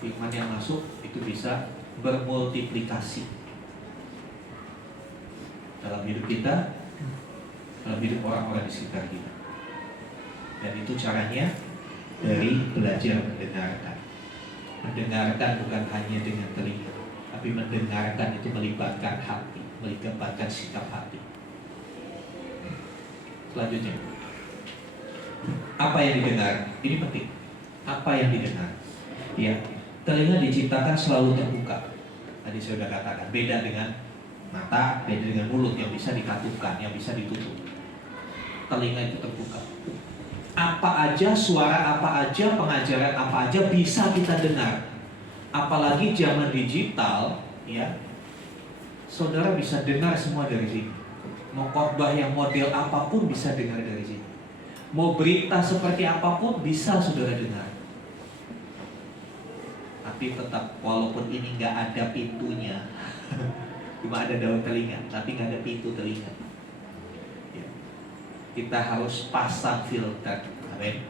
Firman yang masuk itu bisa bermultiplikasi dalam hidup kita, dalam hidup orang-orang di sekitar kita. Dan itu caranya dari belajar mendengarkan. Mendengarkan bukan hanya dengan telinga, tapi mendengarkan itu melibatkan hati, melibatkan sikap hati. Selanjutnya, apa yang didengar? Ini penting. Apa yang didengar? Ya, telinga diciptakan selalu terbuka. Tadi saya sudah katakan, beda dengan mata, beda dengan mulut yang bisa dikatupkan, yang bisa ditutup. Telinga itu terbuka. Apa aja, suara apa aja, pengajaran apa aja bisa kita dengar. Apalagi zaman digital, ya, saudara bisa dengar semua dari sini. Mau khotbah yang model apapun bisa dengar dari sini. Mau berita seperti apapun bisa saudara dengar. Tapi tetap walaupun ini nggak ada pintunya, cuma ada daun telinga, tapi nggak ada pintu telinga. Ya. Kita harus pasang filter, amin.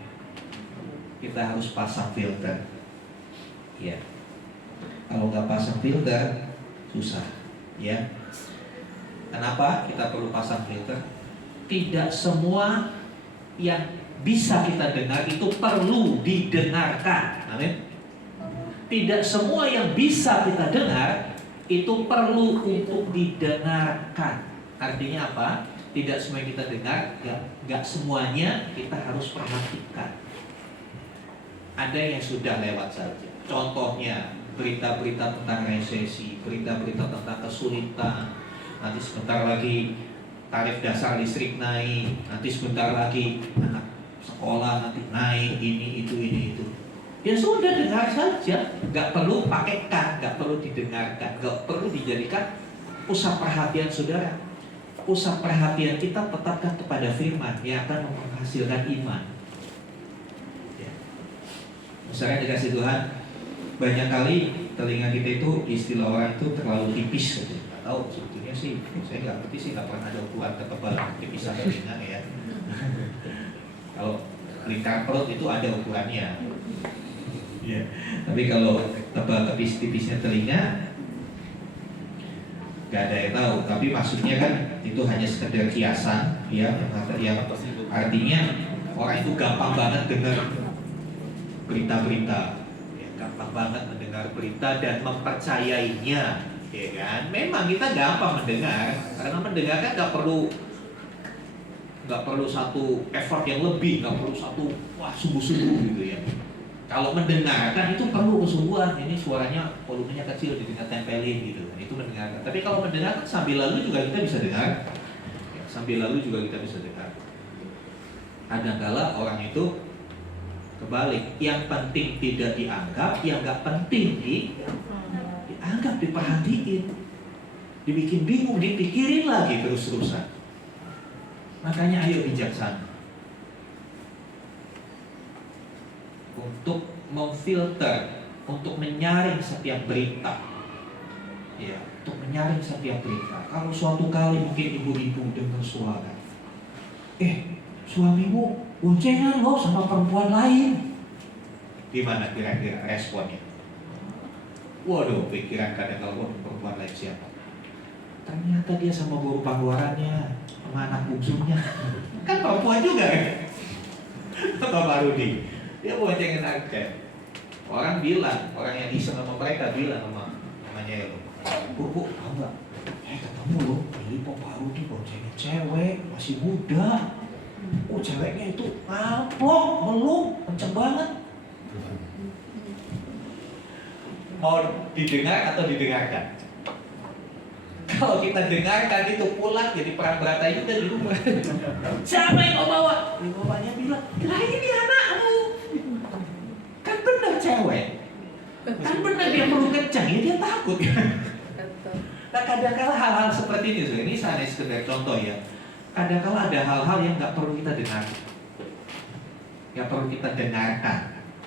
Kita harus pasang filter. Ya. Kalau nggak pasang filter, susah. Ya. Kenapa kita perlu pasang filter? Tidak semua yang bisa kita dengar itu perlu didengarkan. Amin. Tidak semua yang bisa kita dengar itu perlu untuk didengarkan. Artinya apa? Tidak semua yang kita dengar, nggak semuanya kita harus perhatikan. Ada yang sudah lewat saja. Contohnya berita-berita tentang resesi, berita-berita tentang kesulitan. Nanti sebentar lagi tarif dasar listrik naik, nanti sebentar lagi anak sekolah nanti naik, ini itu. Ya sudah, dengar saja, nggak perlu pakai kan, nggak perlu didengarkan, nggak perlu dijadikan pusat perhatian saudara. Pusat perhatian kita tetapkan kepada firman yang akan menghasilkan iman. Ya. Misalnya dikasih Tuhan, banyak kali telinga kita itu istilah orang itu terlalu tipis gitu. Nggak tahu sebetulnya sih, saya nggak ngerti sih, nggak pernah ada ukuran ketebalan tipisan telinga ya. Kalau lingkar perut itu ada ukurannya. Ya. Tapi kalau tebal tipis-tipisnya telinga, nggak ada yang tahu. Tapi maksudnya kan itu hanya sekedar kiasan, ya, yang artinya orang itu gampang banget dengar berita-berita, ya, gampang banget mendengar berita dan mempercayainya, ya kan? Memang kita gampang mendengar, karena mendengar kan nggak perlu satu effort yang lebih, nggak perlu satu sungguh-sungguh gitu ya. Kalau mendengarkan itu perlu kesungguhan. Ini suaranya volumenya kecil, didengar tempelin gitu. Itu mendengarkan. Tapi kalau mendengarkan sambil lalu juga kita bisa dengar. Ya, sambil lalu juga kita bisa dengar. Kadang-kala orang itu kebalik. Yang penting tidak dianggap, yang nggak penting dianggap, diperhatiin, dibikin bingung, dipikirin lagi terus-terusan. Makanya ayo bijaksana untuk memfilter, untuk menyaring setiap berita, ya, untuk menyaring setiap berita. Kalau suatu kali mungkin ibu-ibu dengar suara, suamimu boncengan loh sama perempuan lain, gimana kira-kira responnya? Waduh, pikiran kadang kalau perempuan lain siapa? Ternyata dia sama guru pengeluarannya, sama anak bungsunya. Kan perempuan juga kan? Bapak Rudi, dia boncengin angket. Orang bilang, orang yang iseng sama mereka bilang sama namanya lo, Bu, tahu nggak? Ketemu lo, ini Bapak Rudi boncengin cewek, masih muda. Ceweknya itu ngaplok, meluk, kenceng banget. Mau didengar atau didengarkan? Kalau kita dengarkan itu pulang jadi perang berata juga di rumah. Siapa yang mau bawa? Bapaknya bilang, lah ini anakmu. Kan benar cewek. Kan benar dia perlu kencang, ya dia takut. Betul. Nah kadang-kala hal-hal seperti ini, so, ini saya sekedar contoh ya. Kadang-kala ada hal-hal yang nggak perlu kita dengar, nggak perlu kita dengarkan.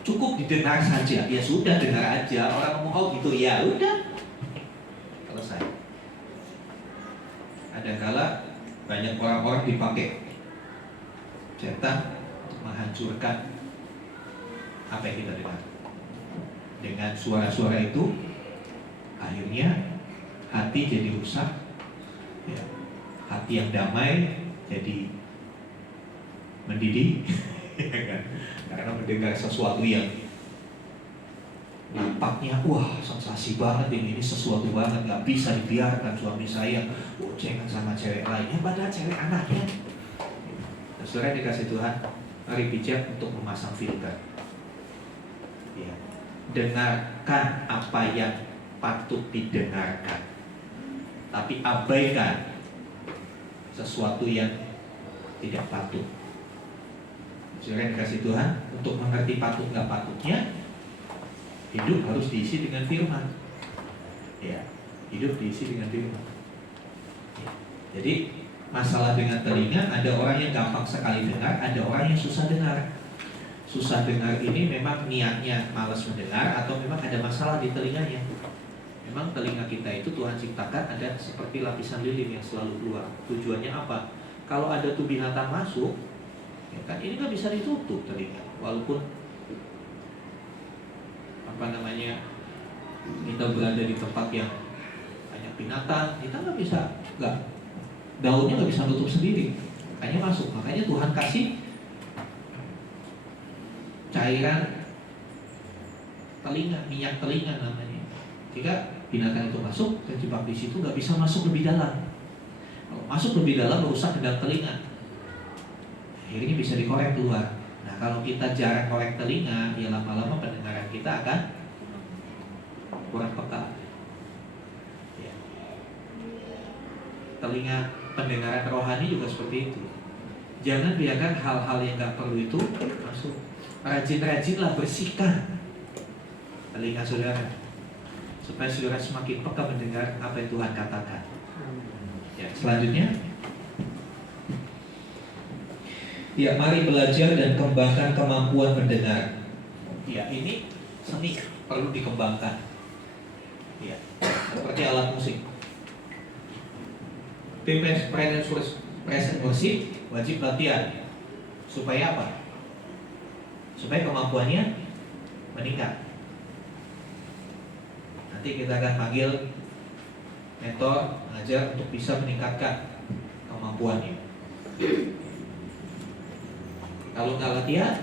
Cukup didengar saja, ya sudah dengar aja. Orang ngomong oh gitu, ya udah selesai. Kadang-kala banyak orang-orang dipakai setan untuk menghancurkan apa yang kita dengar. Dengan suara-suara itu, akhirnya hati jadi rusak, ya. Hati yang damai jadi mendidih, karena mendengar sesuatu yang nampaknya wah sensasi banget ini sesuatu banget, nggak bisa dibiarkan suami saya boncengan sama cewek lainnya, padahal cewek anaknya. Nah, saudara dikasih Tuhan, mari bijak untuk memasang filter. Ya. Dengarkan apa yang patut didengarkan, tapi abaikan sesuatu yang tidak patut. Saudara dikasih Tuhan, untuk mengerti patut nggak patutnya, hidup harus diisi dengan firman. Ya, hidup diisi dengan firman. Ya. Jadi masalah dengan telinga, ada orang yang gampang sekali dengar, ada orang yang susah dengar. Susah dengar ini memang niatnya malas mendengar atau memang ada masalah di telinganya. Memang telinga kita itu Tuhan ciptakan ada seperti lapisan lilin yang selalu keluar. Tujuannya apa? Kalau ada tuh binatang masuk, ya kan ini nggak bisa ditutup telinga. Walaupun kita berada di tempat yang banyak binatang, kita nggak daunnya nggak bisa nutup sendiri, makanya masuk. Makanya Tuhan kasih cairan telinga, minyak telinga namanya. Jika binatang itu masuk, terjebak di situ, nggak bisa masuk lebih dalam. Kalau masuk lebih dalam, merusak kedap telinga. Akhirnya bisa dikorek keluar. Nah, kalau kita jarang korek telinga, ya lama-lama pendengaran kita akan kurang peka. Ya. Telinga pendengaran rohani juga seperti itu. Jangan biarkan hal-hal yang nggak perlu itu masuk. Rajin-rajinlah bersihkan telinga saudara, supaya saudara semakin peka mendengar apa yang Tuhan katakan. Ya, selanjutnya, ya, mari belajar dan kembangkan kemampuan mendengar. Ya, ini seni perlu dikembangkan. Ya, seperti alat musik. Tim present worship wajib latihan. Supaya apa? Supaya kemampuannya meningkat. Nanti kita akan panggil mentor mengajar untuk bisa meningkatkan kemampuannya. Kalau nggak latihan,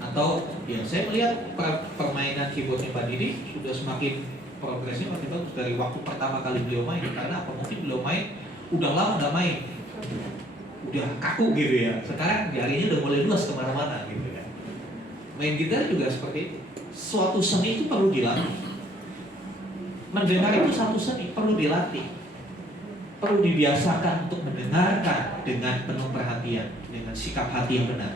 atau ya saya melihat permainan keyboardnya Pak Didi sudah semakin progresnya makin bagus dari waktu pertama kali beliau main. Karena apa? Mungkin beliau main udah lama nggak main, udah kaku gitu ya. Sekarang jarinya udah mulai luas kemana-mana gitu kan. Main gitar juga seperti itu. Suatu seni itu perlu dilatih. Mendengar itu satu seni, perlu dilatih. Perlu dibiasakan untuk mendengarkan dengan penuh perhatian, dengan sikap hati yang benar.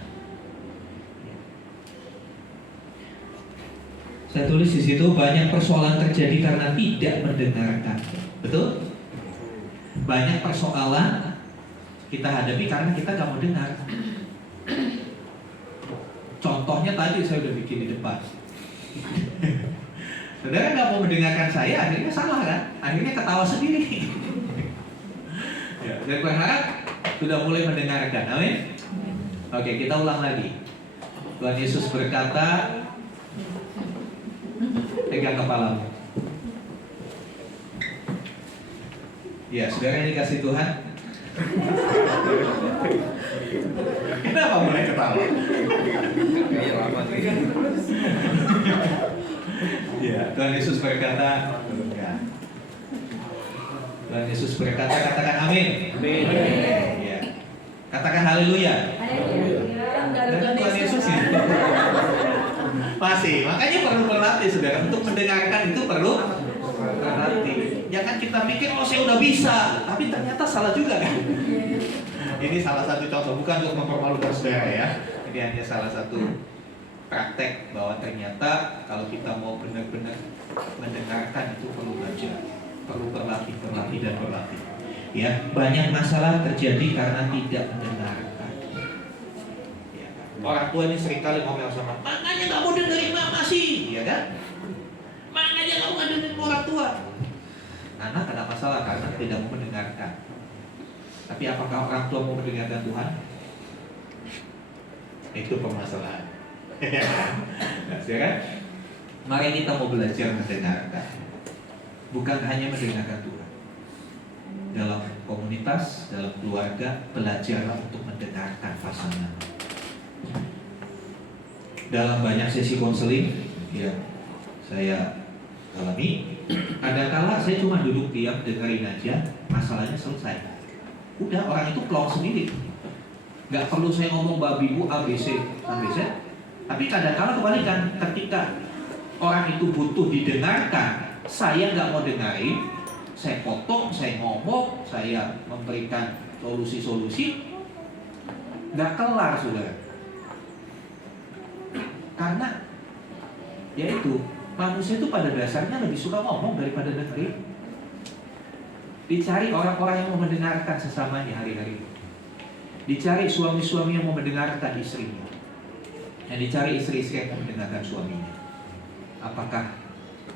Saya tulis di situ, banyak persoalan terjadi karena tidak mendengarkan. Betul? Banyak persoalan kita hadapi karena kita nggak mau dengar. Contohnya tadi saya udah bikin di depan. Saudara nggak mau mendengarkan saya, akhirnya salah kan? Akhirnya ketawa sendiri. Ya, dan berharap sudah mulai mendengarkan. Amin. Oke, kita ulang lagi. Tuhan Yesus berkata, pegang kepalamu. Ya, saudara yang dikasih Tuhan. Kenapa mulai ketawa? Ya, Tuhan Yesus berkata, ya. Tuhan Yesus berkata, katakan amin. Amin. Ya. Katakan haleluya. Dan Tuhan Yesus ya. Masih, makanya perlu berlatih saudara. Untuk mendengarkan itu perlu berlatih. Jangan kita pikir oh saya udah bisa, tapi ternyata salah juga kan. Ini salah satu contoh, bukan untuk mempermalukan saudara ya. Ini hanya salah satu praktek bahwa ternyata kalau kita mau benar-benar mendengarkan itu perlu belajar, perlu berlatih dan berlatih. Ya, banyak masalah terjadi karena tidak mendengarkan. Ya, orang tua ini seringkali ngomel sama, makanya kamu dengerin mama sih, ya kan? Makanya kamu nggak dengerin orang tua. Anak ada masalah karena tidak mau mendengarkan. Tapi apakah orang tua mau mendengarkan Tuhan? Itu permasalahan. Ya kan? Mari kita mau belajar mendengarkan. Bukan hanya mendengarkan Tuhan. Dalam komunitas, dalam keluarga, belajarlah untuk mendengarkan pasangan. Dalam banyak sesi konseling yang saya alami, kadang-kala saya cuma duduk diam, dengerin aja, masalahnya selesai. Udah, orang itu plong sendiri. Gak perlu saya ngomong babi bu ABC sampai Z. Tapi kadang-kala kebalikan, ketika orang itu butuh didengarkan, saya nggak mau dengerin, saya potong, saya ngomong, saya memberikan solusi-solusi, nggak kelar saudara. Karena yaitu manusia itu pada dasarnya lebih suka ngomong daripada dengerin. Dicari orang-orang yang mau mendengarkan sesamanya hari-hari. Dicari suami-suami yang mau mendengarkan istrinya. Dan dicari istri-istri yang mau mendengarkan suaminya. Apakah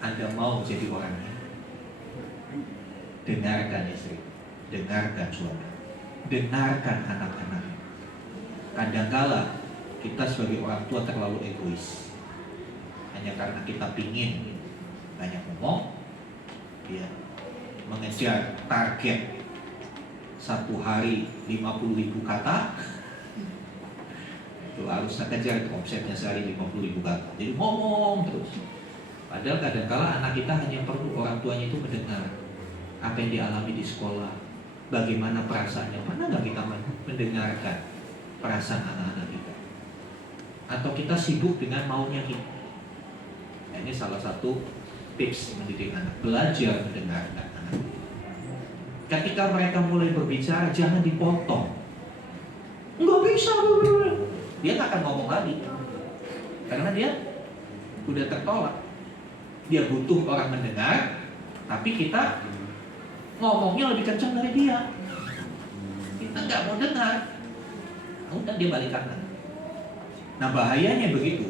Anda mau jadi orangnya? Dengarkan istri, dengarkan suami, dengarkan anak-anak. Kadangkala kita sebagai orang tua terlalu egois. Hanya karena kita pingin banyak ngomong, ya, mengejar target satu hari 50.000 kata, itu harus kejar omsetnya sehari 50.000 kata. Jadi ngomong terus. Padahal kadang-kala anak kita hanya perlu orang tuanya itu mendengar apa yang dialami di sekolah, bagaimana perasaannya. Pernah nggak kita mendengarkan perasaan anak-anak kita? Atau kita sibuk dengan maunya kita? Ini salah satu tips mendidik anak, belajar mendengarkan anak. Ketika mereka mulai berbicara, jangan dipotong. Nggak bisa, dia nggak akan ngomong lagi, karena dia udah tertolak. Dia butuh orang mendengar, tapi kita ngomongnya lebih kencang dari dia. Kita nggak mau dengar, udah dia balik kanan. Nah bahayanya begitu.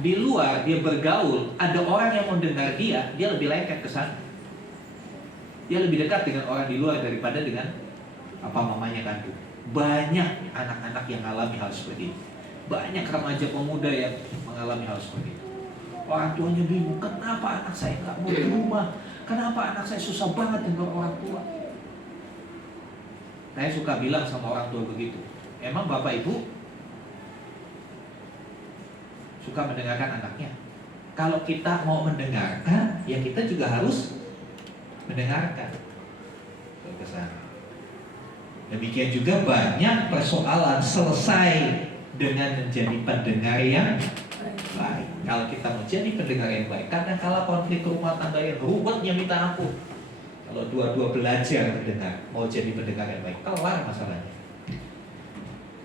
Di luar dia bergaul, ada orang yang mau dengar dia lebih lengket ke sana. Dia lebih dekat dengan orang di luar daripada dengan apa mamanya kandung. Banyak anak-anak yang mengalami hal seperti itu. Banyak remaja pemuda yang mengalami hal seperti itu. Orang tuanya bingung, kenapa anak saya nggak mau di rumah? Kenapa anak saya susah banget dengan orang tua? Saya suka bilang sama orang tua begitu. Emang bapak ibu suka mendengarkan anaknya? Kalau kita mau mendengarkan, ya kita juga harus mendengarkan. Demikian juga banyak persoalan selesai dengan menjadi pendengar yang baik. Kalau kita mau jadi pendengar yang baik, kadang-kala konflik rumah tangga yang ruwetnya minta ampun. Kalau dua-dua belajar mendengar, mau jadi pendengar yang baik, kelar masalahnya.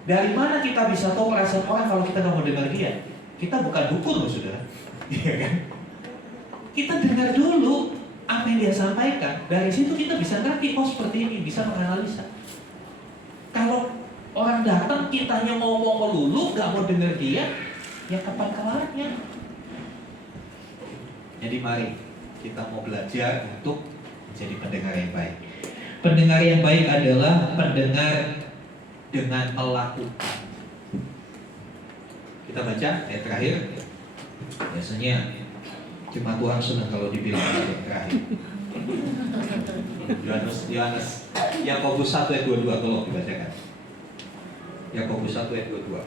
Dari mana kita bisa tahu perasaan orang kalau kita nggak mau dengar dia? Kita bukan dukun loh saudara, iya kan? Kita dengar dulu apa yang dia sampaikan. Dari situ kita bisa ngerti, oh seperti ini, bisa menganalisa. Kalau orang datang kitanya ngomong melulu, nggak mau dengar dia, ya kapan kelarnya? Jadi mari kita mau belajar untuk menjadi pendengar yang baik. Pendengar yang baik adalah pendengar dengan melakukan. Kita baca ayat terakhir. Biasanya cuma Tuhan senang kalau dibilang ayat terakhir. Yohanes Yakobus 1 ayat 22 kalau dibacakan. Yakobus 1 ayat 22.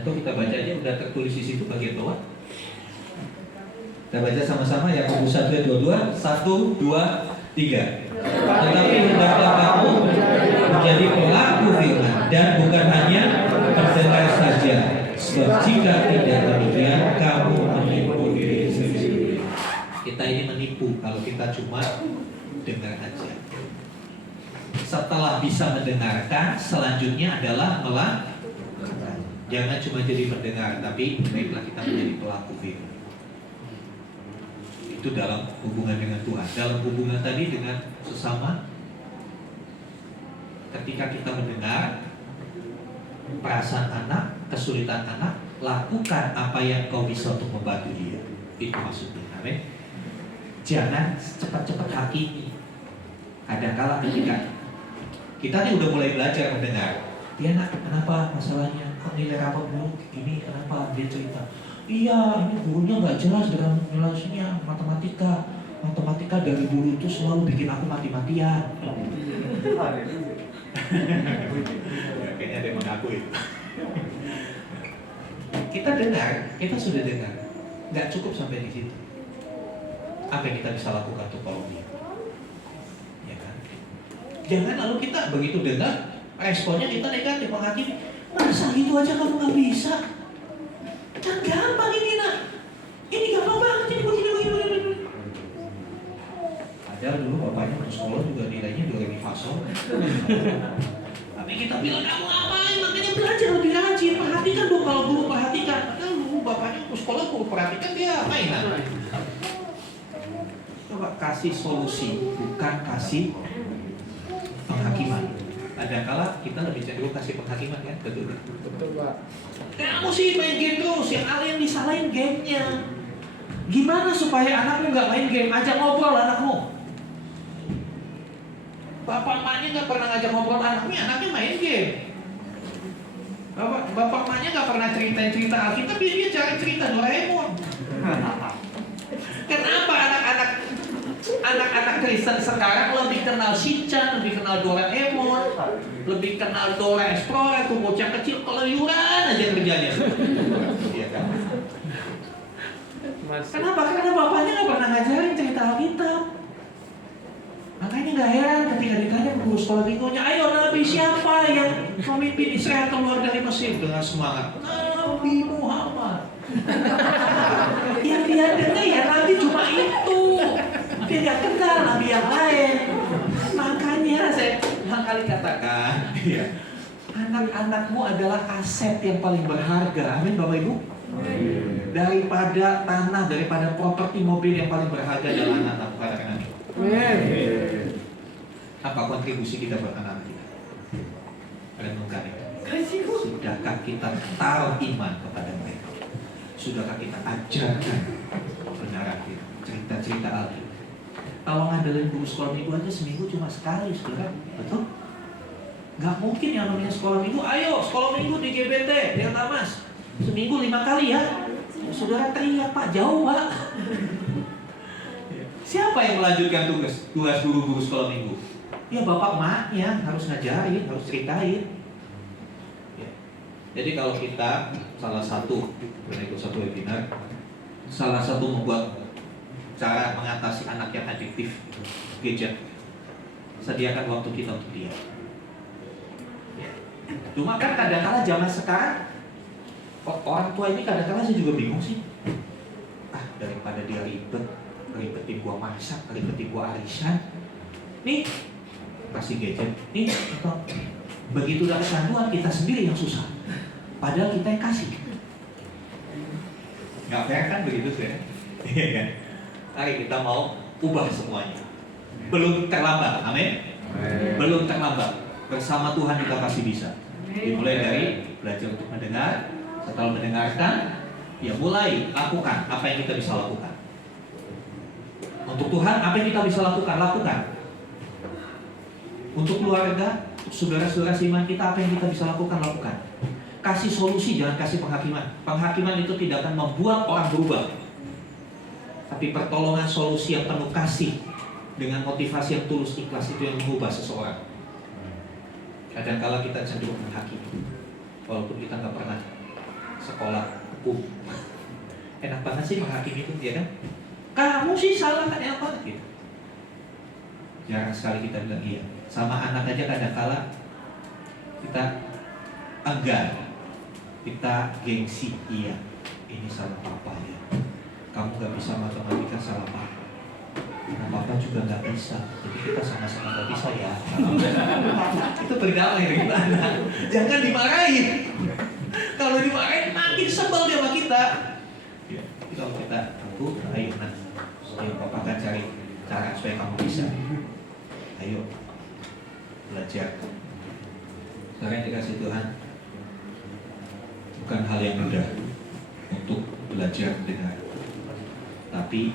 Atau kita baca aja, udah tertulis di situ bagian bawah. Kita baca sama-sama Yakobus 1 ayat 22. 1, 2, 3. Tetapi hendaklah kamu menjadi pelaku firman dan bukan hanya pendengar saja. Sebab jika tidak demikian, kamu menipu diri sendiri. Kita ini menipu kalau kita cuma dengar aja. Setelah bisa mendengarkan, selanjutnya adalah melakukan. Jangan cuma jadi pendengar, tapi baiklah kita menjadi pelaku firman. Itu dalam hubungan dengan Tuhan. Dalam hubungan tadi dengan sesama, ketika kita mendengar perasaan anak, kesulitan anak, lakukan apa yang kau bisa untuk membantu dia. Itu maksudnya. Amin. Jangan cepat-cepat hakimi. Kadang-kala ketika kita nih udah mulai belajar mendengar, dia nak kenapa masalahnya, kok nilai rapor buruk gini, kenapa, dia cerita, iya ini gurunya nggak jelas dalam nilainya matematika dari dulu itu selalu bikin aku mati-matian. Kayaknya ada yang mengakui. Kita dengar, kita sudah dengar, nggak cukup sampai di situ. Apa yang kita bisa lakukan untuk tolong dia? Ya kan? Jangan lalu kita begitu dengar, responnya kita negatif, menghakimi. Masa gitu aja kamu nggak bisa? Kan gampang ini nak. Ini gampang banget, ini begini. Padahal dulu bapaknya waktu sekolah juga nilainya 2 fasol. Tapi kita bilang kamu ngapain? Makanya belajar lebih rajin, perhatikan dong kalau guru perhatikan. Padahal dulu bapaknya waktu sekolah guru perhatikan dia mainan. Coba kasih solusi, bukan kasih penghakiman. Kadang-kala kita lebih cenderung kasih penghakiman kan, betul? Betul, Pak. Kamu sih main game terus, yang kalian disalahin gamenya. Gimana supaya anakmu nggak main game? Ajak ngobrol anakmu. Bapak emaknya nggak pernah ngajak ngobrol anaknya main game. Bapak emaknya nggak pernah cerita Alkitab, dia cari cerita Doraemon. Kenapa anak-anak Kristen sekarang lebih kenal Shinchan, lebih kenal Doraemon, lebih kenal Dora Explorer, tuh bocah kecil keluyuran aja kerjanya. Iya kan? Kenapa? Karena bapaknya nggak pernah ngajarin cerita Alkitab. Makanya nggak heran ketika ditanya ke guru sekolah minggunya, ayo Nabi siapa yang memimpin Israel keluar dari Mesir, dengan semangat, Nabi Muhammad. Yang dia dengar ya Nabi cuma itu. Dia nggak kenal Nabi yang lain. Makanya saya ulang kali katakan, ya, anak-anakmu adalah aset yang paling berharga. Amin Bapak Ibu. Daripada tanah, daripada properti mobil yang paling berharga adalah anak-anak. Katakan amin. Apa kontribusi kita buat anak-anak kita? Renungkan itu. Sudahkah kita taruh iman kepada mereka? Sudahkah kita ajarkan kebenaran kita? Cerita-cerita Alkitab. Kalau ngandelin guru sekolah minggu aja seminggu cuma sekali, saudara, betul? Gak mungkin yang namanya sekolah minggu. Ayo sekolah minggu di GBT, Delta Mas, seminggu 5 kali ya. Saudara teriak, Pak, jauh Pak. Siapa yang melanjutkan tugas guru-guru sekolah minggu? Ya bapak emaknya harus ngajarin, harus ceritain. Ya. Jadi kalau kita salah satu webinar, salah satu membuat cara mengatasi anak yang adiktif gadget, sediakan waktu kita untuk dia. Ya. Cuma kan kadang-kala zaman sekarang orang tua ini kadang-kala saya juga bingung sih. Daripada dia ribetin gua masak, ribetin gua arisan, nih kasih gadget, nih atau begitu udah kecanduan kita sendiri yang susah, padahal kita yang kasih. Nggak fair kan begitu sih? Iya kan? Mari kita mau ubah semuanya. Belum terlambat, amin. Belum terlambat. Bersama Tuhan kita pasti bisa. Dimulai dari belajar untuk mendengar. Setelah mendengarkan, ya mulai lakukan apa yang kita bisa lakukan. Untuk Tuhan, apa yang kita bisa lakukan? Lakukan. Untuk keluarga, untuk saudara-saudara seiman kita, apa yang kita bisa lakukan? Lakukan. Kasih solusi, jangan kasih penghakiman. Penghakiman itu tidak akan membuat orang berubah. Tapi pertolongan, solusi yang penuh kasih dengan motivasi yang tulus, ikhlas, itu yang mengubah seseorang. Kadang-kala kita cenderung menghakimi, walaupun kita nggak pernah sekolah hukum. Enak banget sih menghakimi itu, ya kan? Kamu sih salah kan, enak banget gitu. Jarang sekali kita bilang iya. Sama anak aja kadang-kala kita enggan, kita gengsi, iya. Ini salah papa ya. Kamu gak bisa matematika, salah papa. Nah, papa juga nggak bisa, jadi kita sama-sama nggak bisa ya. Itu berdamai gimana? Jangan dimarahin. Kalau dimarahin makin sebel dia sama kita. Ya, kalau kita aku, ayo papa akan cari cara supaya kamu bisa. Ayo belajar. Sekarang yang dikasih Tuhan bukan hal yang mudah untuk belajar mendengar, tapi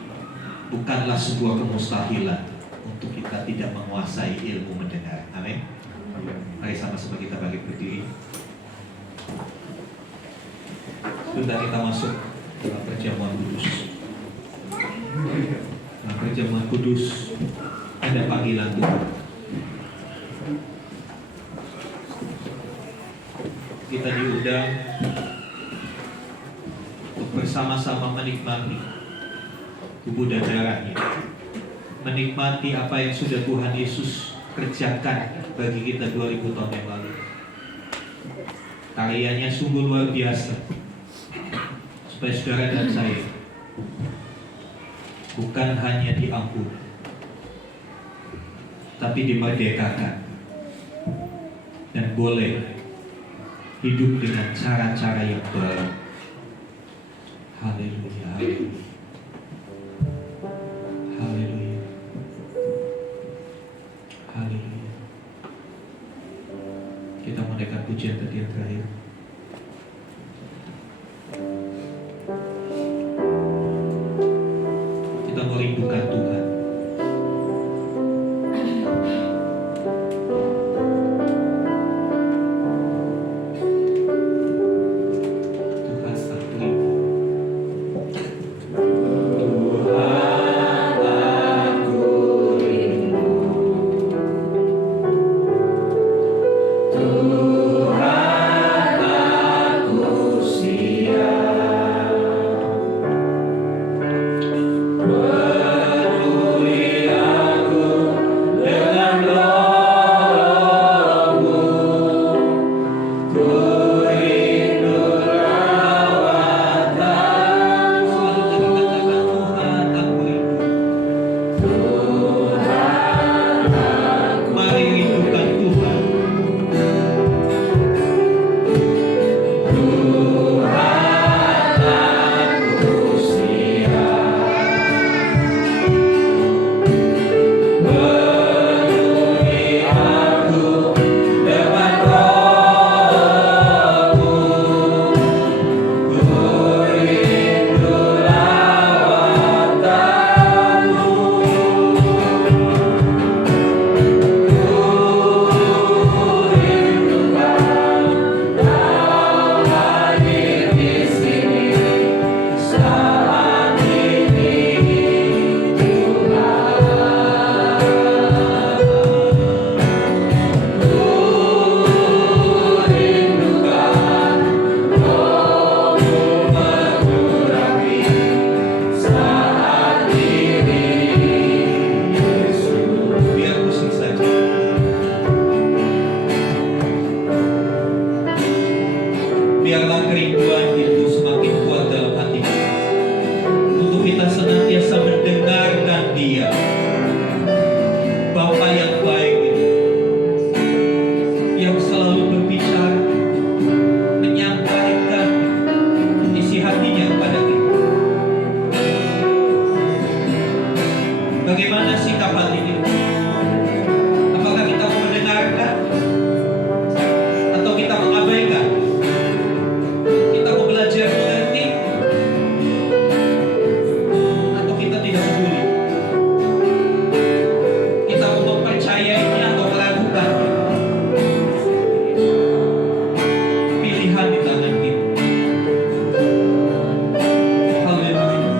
bukanlah sebuah kemustahilan untuk kita tidak menguasai ilmu mendengar. Amin. Mari sama-sama kita balik berdiri. Sudah kita masuk dalam perjamuan kudus. Dalam perjamuan kudus ada panggilan Tuhan. Kita diundang untuk bersama-sama menikmati tubuh dan darahnya, menikmati apa yang sudah Tuhan Yesus kerjakan bagi kita 2000 tahun yang lalu. Karyanya sungguh luar biasa, supaya saudara dan saya bukan hanya diampuni, tapi dimerdekakan dan boleh hidup dengan cara-cara yang baru. Haleluya, haleluya, haleluya, haleluya. Kita menaikkan pujian tadi yang terakhir. Kita merindukan Tuhan. Biarlah kerinduan itu semakin kuat dalam hati kita, untuk kita senantiasa mendengarkan Dia, Bapa yang baik itu, yang selalu berbicara, menyampaikan isi hatinya kepada kita. Bagaimana sikap hati kita? Apakah kita mau mendengarkan atau kita mengabaikan? Kita mau belajar mengerti atau kita tidak peduli? Kita mau mempercayainya atau meragukannya? Pilihan di tangan kita. Haleluya.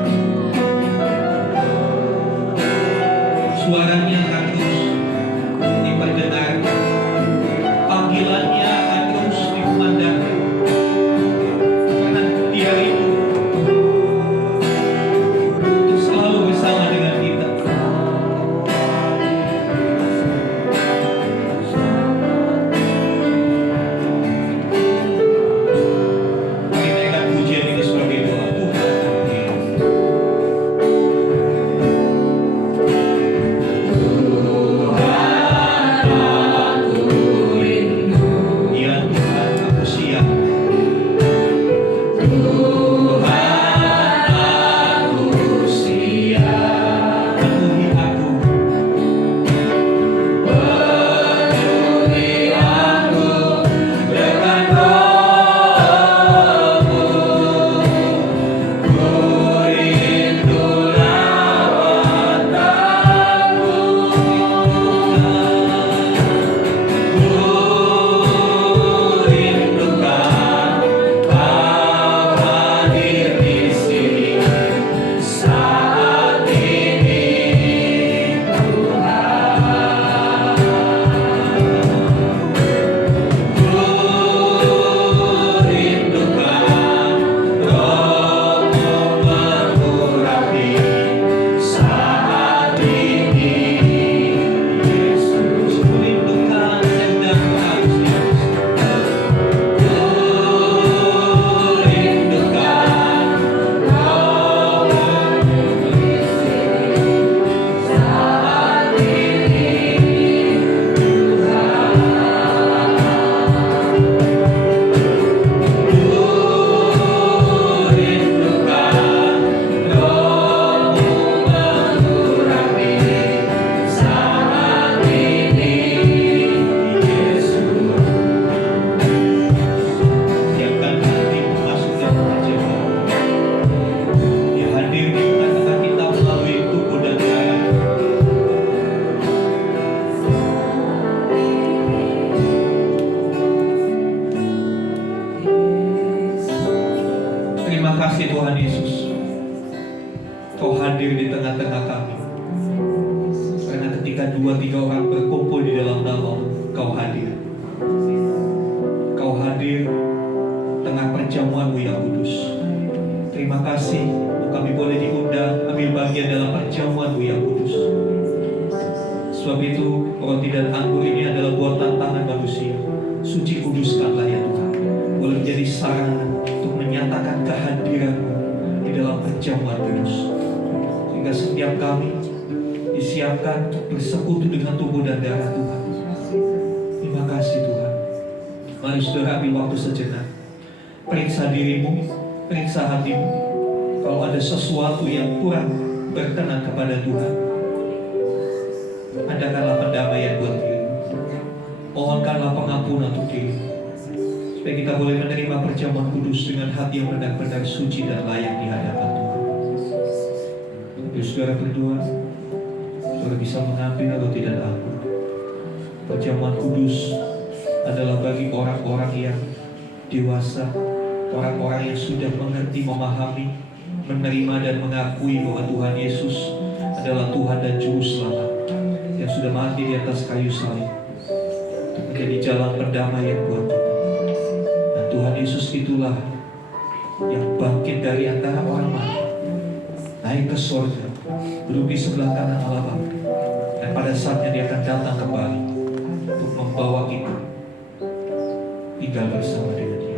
Suaranya akan terus diperdengarkan, panggilannya akan terus dikumandangkan, karena Dia itu untuk selalu bersama dengan kita. Mari naikkan pujian ini sebagai doa. Tuhan, ketika 2-3 orang berkumpul di dalam nama-Mu, Kau hadir. Kau hadir tengah perjamuan-Mu yang kudus. Terima kasih kami boleh diundang ambil bagian dalam perjamuan-Mu yang kudus. Sebab itu roti dan anggur ini adalah buatan tangan manusia. Suci kuduskanlah ya Tuhan. Boleh menjadi sarana untuk menyatakan kehadiran-Mu di dalam perjamuan kudus. Sehingga setiap kami disiapkan untuk bersekutu dengan tubuh dan darah Tuhan. Terima kasih Tuhan. Mari saudara ambil waktu sejenak. Periksa dirimu, periksa hatimu. Kalau ada sesuatu yang kurang berkenan kepada Tuhan, adakanlah pendamaian buat dirimu. Mohonkanlah pengampunan untuk dirimu, supaya kita boleh menerima perjamuan kudus dengan hati yang benar-benar suci dan layak di hadapan Tuhan. Sambil saudara berdoa, saudara bisa mengambil roti dan anggur. Perjamuan kudus adalah bagi orang-orang yang dewasa, orang-orang yang sudah mengerti, memahami, menerima dan mengakui bahwa Tuhan Yesus adalah Tuhan dan Juru Selamat yang sudah mati di atas kayu salib untuk menjadi jalan pendamaian buat kita. Dan Tuhan Yesus itulah yang bangkit dari antara orang mati, naik ke surga, duduk di sebelah kanan Allah Bapa, dan pada saatnya Dia akan datang kembali untuk membawa kita tinggal bersama dengan Dia.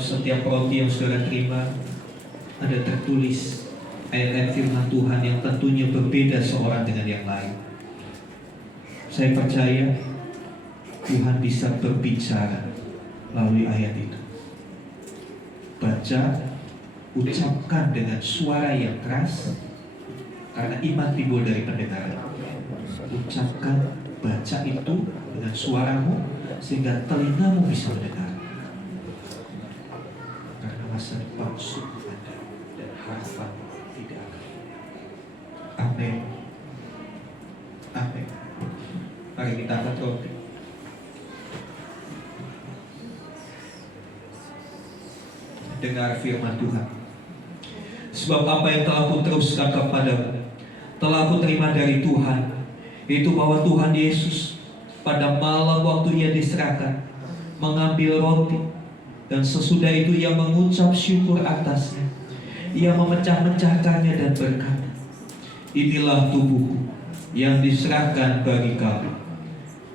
Setiap roti yang saudara terima ada tertulis ayat-ayat firman Tuhan yang tentunya berbeda seorang dengan yang lain. Saya percaya Tuhan bisa berbicara melalui ayat itu. Baca, ucapkan dengan suara yang keras, karena iman timbul dari pendengaran. Ucapkan, baca itu dengan suaramu sehingga telingamu bisa mendengar. Karena masa depan sungguh ada dan harapan tidak ada. Amin. Amin. Mari kita angkat roti. dengar firman Tuhan. Sebab apa yang telah aku teruskan kepadamu, telah aku terima dari Tuhan, yaitu bahwa Tuhan Yesus pada malam waktu ia diserahkan, mengambil roti, dan sesudah itu ia mengucap syukur atasnya. Ia memecah-mecahkannya dan berkata, inilah tubuhku yang diserahkan bagi kamu.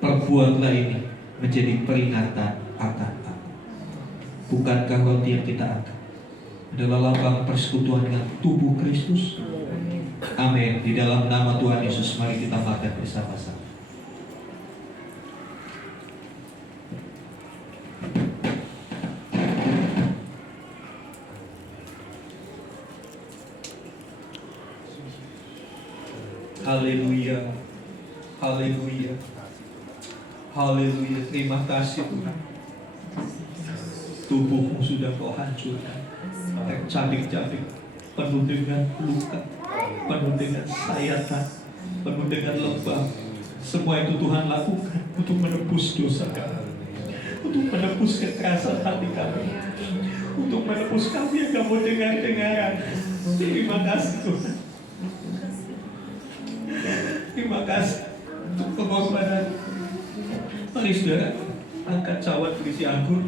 Perbuatlah ini menjadi peringatan akan aku. Bukankah roti yang kita angkat adalah lambang persekutuan dengan tubuh Kristus? Amin. Di dalam nama Tuhan Yesus, mari kita makan bersama-sama. Haleluya, haleluya, haleluya. Terima kasih Tuhan. Tubuhmu sudah kau hancurkan, tercabik-cabik, penuh dengan luka, penuh dengan sayatan, penuh dengan lebam. Semua itu Tuhan lakukan untuk menebus dosa kami, untuk menebus kekerasan hati kami, untuk menebus kami yang kamu dengar-dengaran. Terima kasih Tuhan. Terima kasih untuk pengorbanan. Mari saudara, angkat cawan berisi anggur.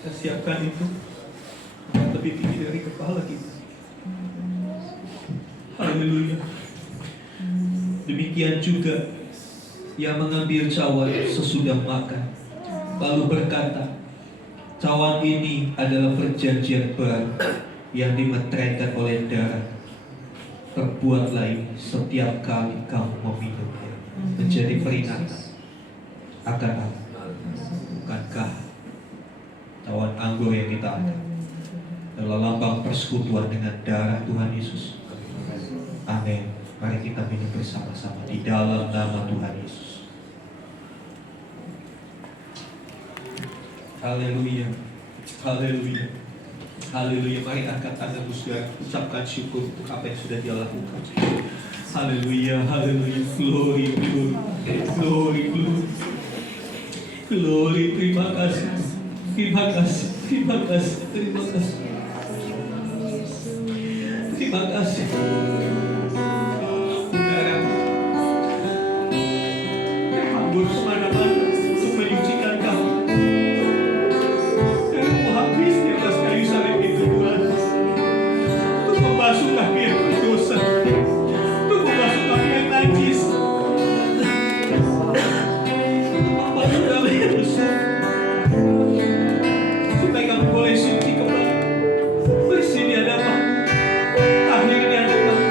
Kita siapkan itu lebih tinggi dari kepala kita. Haleluya. Demikian juga ia mengambil cawan sesudah makan, lalu berkata, cawan ini adalah perjanjian baru yang dimeteraikan oleh darah. Perbuatlah ini setiap kali kamu meminumnya, menjadi peringatan akan aku. Bukankah cawan anggur yang kita angkat adalah lambang persekutuan dengan darah Tuhan Yesus? Amin. Mari kita minum bersama-sama di dalam nama Tuhan Yesus. Haleluya, haleluya, haleluya. Mari angkat tanganmu saudara, ucapkan syukur untuk apa yang sudah Dia lakukan. Haleluya, haleluya. Glory, glory, glory, glory, glory. Terima kasih, terima kasih, terima kasih, terima kasih, terima kasih. Anggur semana-mana untuk menyucikan kamu. Dan kamu habis di atas kayu salib itu Tuhan, untuk membasuh kami yang berdosa, untuk membasuh kami yang najis, untuk membasuh kami yang besar, supaya kami boleh suci kembali, bersih di hadapan, akhir di hadapan.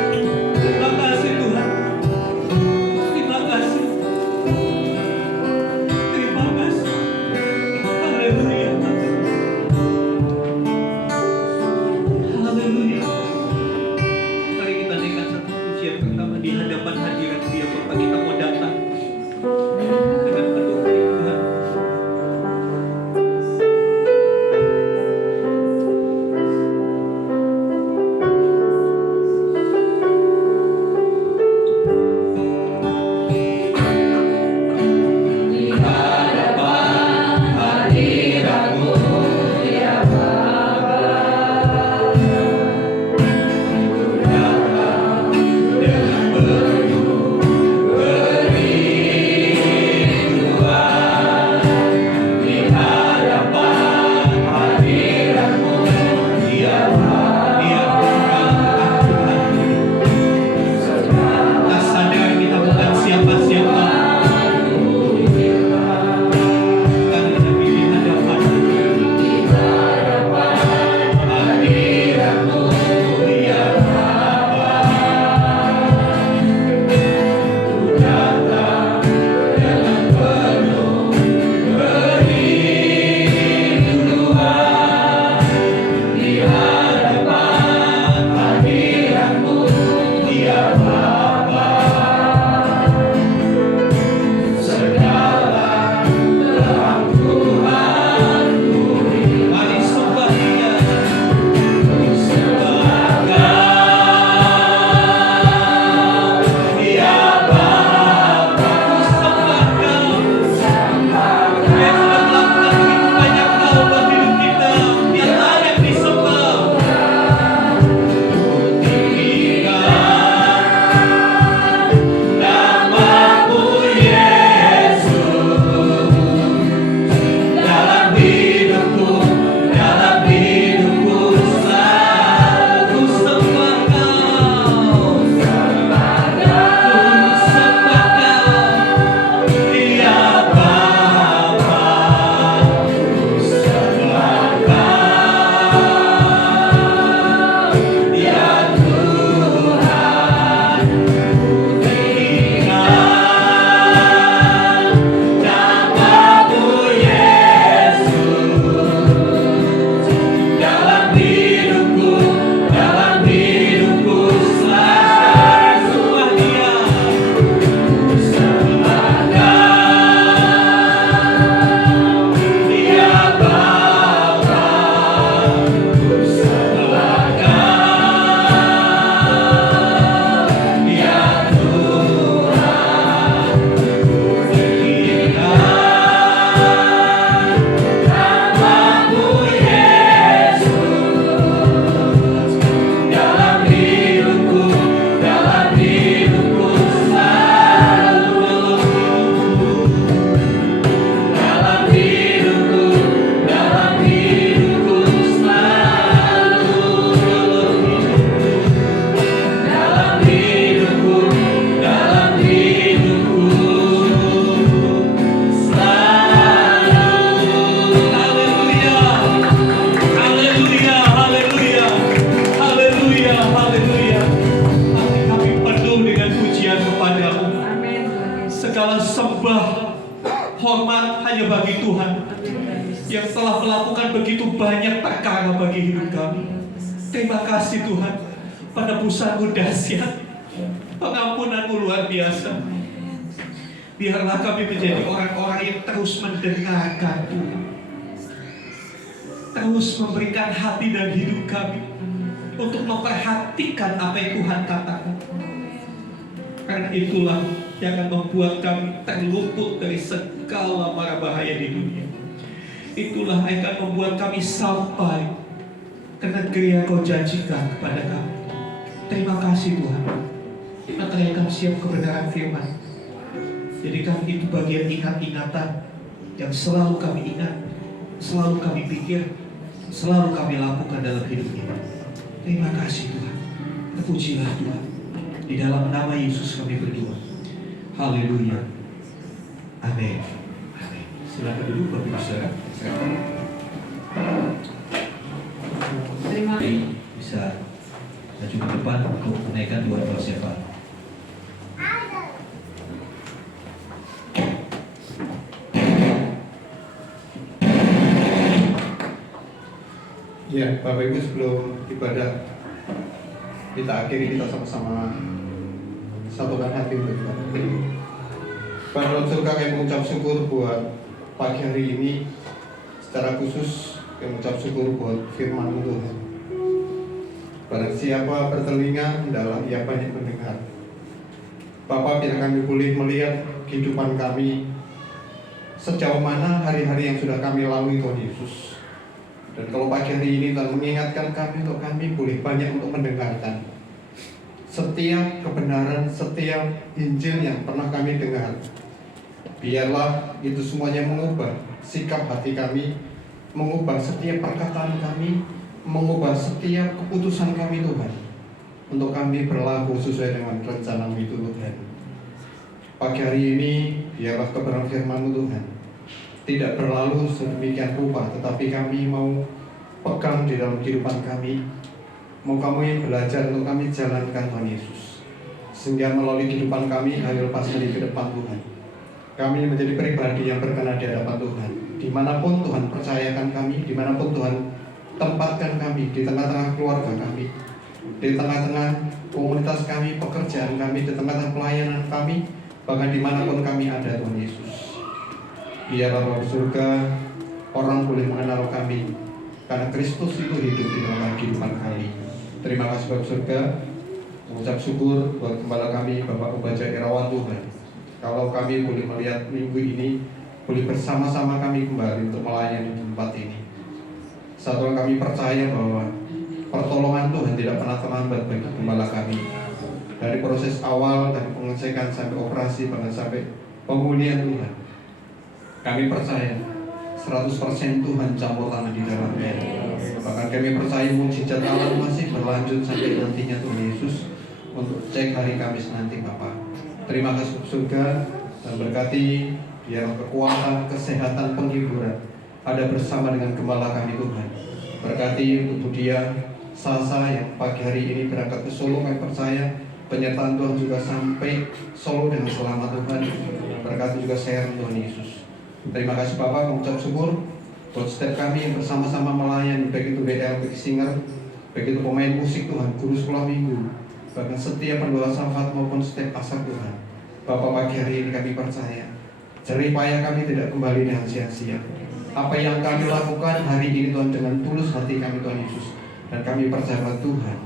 sembah, hormat hanya bagi Tuhan yang telah melakukan begitu banyak perkara bagi hidup kami. Terima kasih Tuhan, penebusan-Mu dahsyat, pengampunan-Mu luar biasa. Biarlah kami menjadi orang-orang yang terus mendengarkan Tuhan, terus memberikan hati dan hidup kami untuk memperhatikan apa yang Tuhan katakan. Karena itulah yang akan membuat kami terluput dari segala mara bahaya di dunia. Itulah yang akan membuat kami sampai ke negeri yang Kau janjikan kepada kami. Terima kasih Tuhan, menaikkan siap kebenaran firman. Jadikan itu bagian ingat-ingatan yang selalu kami ingat, selalu kami pikir, selalu kami lakukan dalam hidup ini. Terima kasih Tuhan. Terpujilah Tuhan. Di dalam nama Yesus kami berdoa. Haleluya. Amin. Amin. Silakan duduk Bapak Ibu Saudara. Terima kasih. Bisa maju ke depan untuk menaikkan dua persiapan. Ya, Bapak Ibu, sebelum ibadah kita akhiri, kita sama-sama satukan hati untuk ibadah. Pada dalam surga kami mengucap syukur buat pagi hari ini, secara khusus kami mengucap syukur buat firman Tuhan. Barang siapa bertelinga, hendaklah ia banyak mendengar. Bapa, biar kami boleh melihat kehidupan kami sejauh mana hari-hari yang sudah kami lalui, Tuhan Yesus. Dan kalau pagi hari ini Tuhan mengingatkan kami untuk kami boleh banyak untuk mendengarkan setiap kebenaran, setiap Injil yang pernah kami dengar. Biarlah itu semuanya mengubah sikap hati kami, mengubah setiap perkataan kami, mengubah setiap keputusan kami Tuhan, untuk kami berlaku sesuai dengan rencana-Mu itu Tuhan. Pagi hari ini biarlah kebenaran firman-Mu Tuhan tidak berlalu sedemikian rupa, tetapi kami mau pegang di dalam kehidupan kami. Mau kami belajar untuk kami jalankan Tuhan Yesus, sehingga melalui kehidupan kami hari lepas hari ke depan Tuhan, kami menjadi pribadi yang berkenan di hadapan Tuhan. Dimanapun Tuhan percayakan kami, dimanapun Tuhan tempatkan kami, di tengah-tengah keluarga kami, di tengah-tengah komunitas kami, pekerjaan kami, di tengah-tengah pelayanan kami, bahkan dimanapun kami ada Tuhan Yesus. Biarlah Bapa surga, orang boleh mengenal kami, karena Kristus itu hidup di dalam kehidupan kami. Terima kasih Bapa surga, mengucap syukur buat gembala kami Bapak Ubaja Irawan Tuhan. Kalau kami boleh melihat minggu ini, boleh bersama-sama kami kembali untuk melayani di tempat ini. Satu kami percaya bahwa pertolongan Tuhan tidak pernah terlambat bagi gembala kami. Dari proses awal, dari pengecekan sampai operasi, bahkan sampai pemulihan Tuhan, kami percaya 100% Tuhan campur tangan di dalamnya. Bahkan kami percaya mujizat Allah masih berlanjut sampai nantinya Tuhan Yesus untuk cek hari Kamis nanti Bapak. Terima kasih surga, dan berkati biar kekuatan, kesehatan, penghiburan ada bersama dengan gembala kami Tuhan. Berkati untuk dia Sasa yang pagi hari ini berangkat ke Solo, kami percaya penyertaan Tuhan juga sampai Solo dengan selamat Tuhan. Berkati juga share Tuhan Yesus. Terima kasih Bapak, mengucap syukur buat setiap kami yang bersama-sama melayani, baik itu BL, baik singer, baik itu pemain musik Tuhan, guru sekolah minggu, bahkan setiap pendoa syafaat maupun setiap asar Tuhan. Bapak, pagi hari ini kami percaya jerih payah kami tidak kembali dengan sia-sia. Apa yang kami lakukan hari ini Tuhan dengan tulus hati kami Tuhan Yesus, dan kami percaya bahwa Tuhan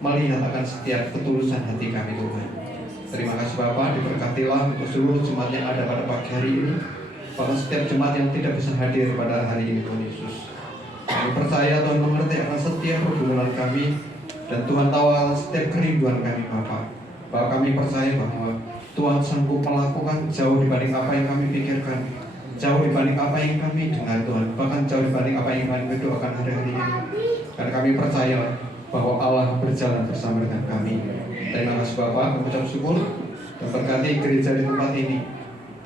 melihat akan setiap ketulusan hati kami Tuhan. Terima kasih Bapak, diberkatilah untuk seluruh jemaat yang ada pada pagi hari ini, bahkan setiap jemaat yang tidak bisa hadir pada hari ini Tuhan Yesus. Kami percaya Tuhan mengerti akan setiap pergumulan kami, dan Tuhan tahu akan setiap kerinduan kami Bapak. Bahwa kami percaya bahwa Tuhan sanggup melakukan jauh dibanding apa yang kami pikirkan, jauh dibanding apa yang kami dengar Tuhan, bahkan jauh dibanding apa yang kami doakan hari-hari ini. Dan kami percaya bahwa Allah berjalan bersama dengan kami. Terima kasih Bapak, mengucap syukur dan berkati gereja di tempat ini.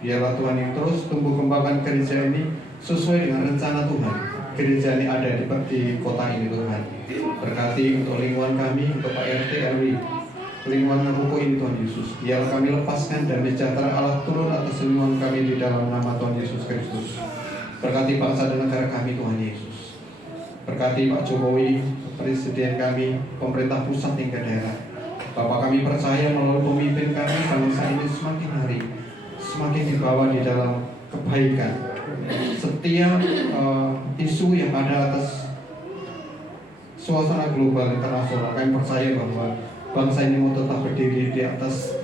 Biarlah Tuhan yang terus tumbuh kembangkan gereja ini sesuai dengan rencana Tuhan. Gereja ini ada di kota ini Tuhan. Berkati untuk lingkungan kami, untuk Pak RT, RW, lingkungan ruko ini Tuhan Yesus. Biarlah kami lepaskan damai sejahtera Allah turun atas lingkungan kami di dalam nama Tuhan Yesus Kristus. Berkati bangsa dan negara kami Tuhan Yesus. Berkati Pak Jokowi, Presiden kami, pemerintah pusat hingga daerah. Bapak, kami percaya melalui pemimpin kami bangsa ini semakin hari semakin dibawa di dalam kebaikan. Setiap isu yang ada atas suasana global internasional, kami percaya bahwa bangsa ini mau tetap berdiri di atas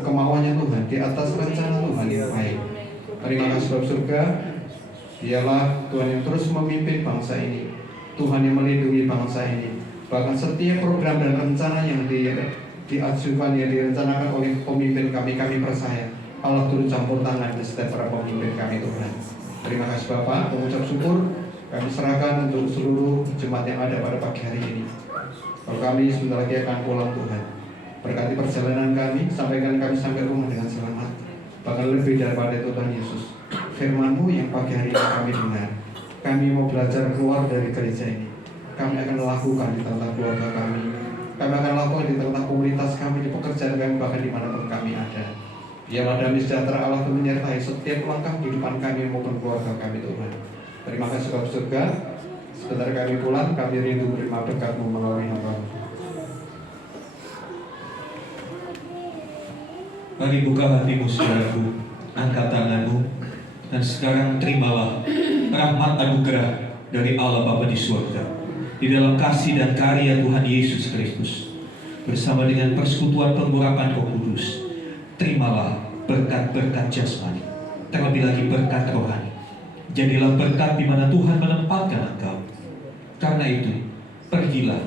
kemauannya Tuhan, di atas rencana Tuhan yang baik. Terima kasih Bapak surga. Dialah Tuhan yang terus memimpin bangsa ini, Tuhan yang melindungi bangsa ini. Bahkan setiap program dan rencana yang diajukan, yang direncanakan oleh pemimpin kami percaya Allah turut campur tangan di setiap para pemimpin kami Tuhan. Terima kasih Bapak, mengucap syukur kami serahkan untuk seluruh jemaat yang ada pada pagi hari ini. Kalau kami sebentar lagi akan pulang Tuhan, berkati perjalanan kami, sampaikan kami sampai rumah dengan selamat. Bahkan lebih daripada itu Tuhan Yesus, firman-Mu yang pagi hari ini kami dengar, kami mau belajar keluar dari gereja ini. Kami akan lakukan di tengah keluarga kami akan lakukan di tengah komunitas kami, di pekerjaan kami, bahkan dimanapun kami ada. Biarlah damai sejahtera Allah itu menyertai setiap langkah kehidupan kami maupun keluarga kami Tuhan. Terima kasih Bapak surga. Sebentar kami pulang, kami rindu menerima berkat-Mu melalui hamba-Mu. Mari buka hatimu saudaraku, angkat tanganmu, dan sekarang terimalah rahmat anugerah dari Allah Bapa di surga, di dalam kasih dan karya Tuhan Yesus Kristus, bersama dengan persekutuan pengurapan Roh Kudus. Terimalah berkat-berkat jasmani, terlebih lagi berkat rohani. Jadilah berkat di mana Tuhan menempatkan engkau. Karena itu, pergilah,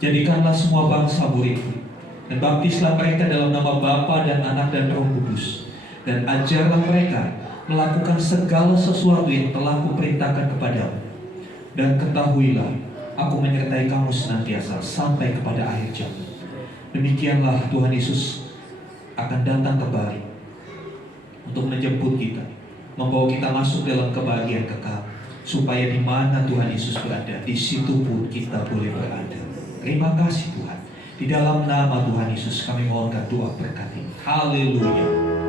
jadikanlah semua bangsa muridmu, dan baptislah mereka dalam nama Bapa dan Anak dan Roh Kudus, dan ajarlah mereka melakukan segala sesuatu yang telah kuperintahkan kepadamu. Dan ketahuilah, aku menyertai kamu senantiasa sampai kepada akhir zaman. Demikianlah Tuhan Yesus akan datang kembali untuk menjemput kita, membawa kita masuk dalam kebahagiaan kekal, supaya di mana Tuhan Yesus berada, di situ pun kita boleh berada. Terima kasih Tuhan. Di dalam nama Tuhan Yesus kami mohonkan doa berkat ini. Haleluya.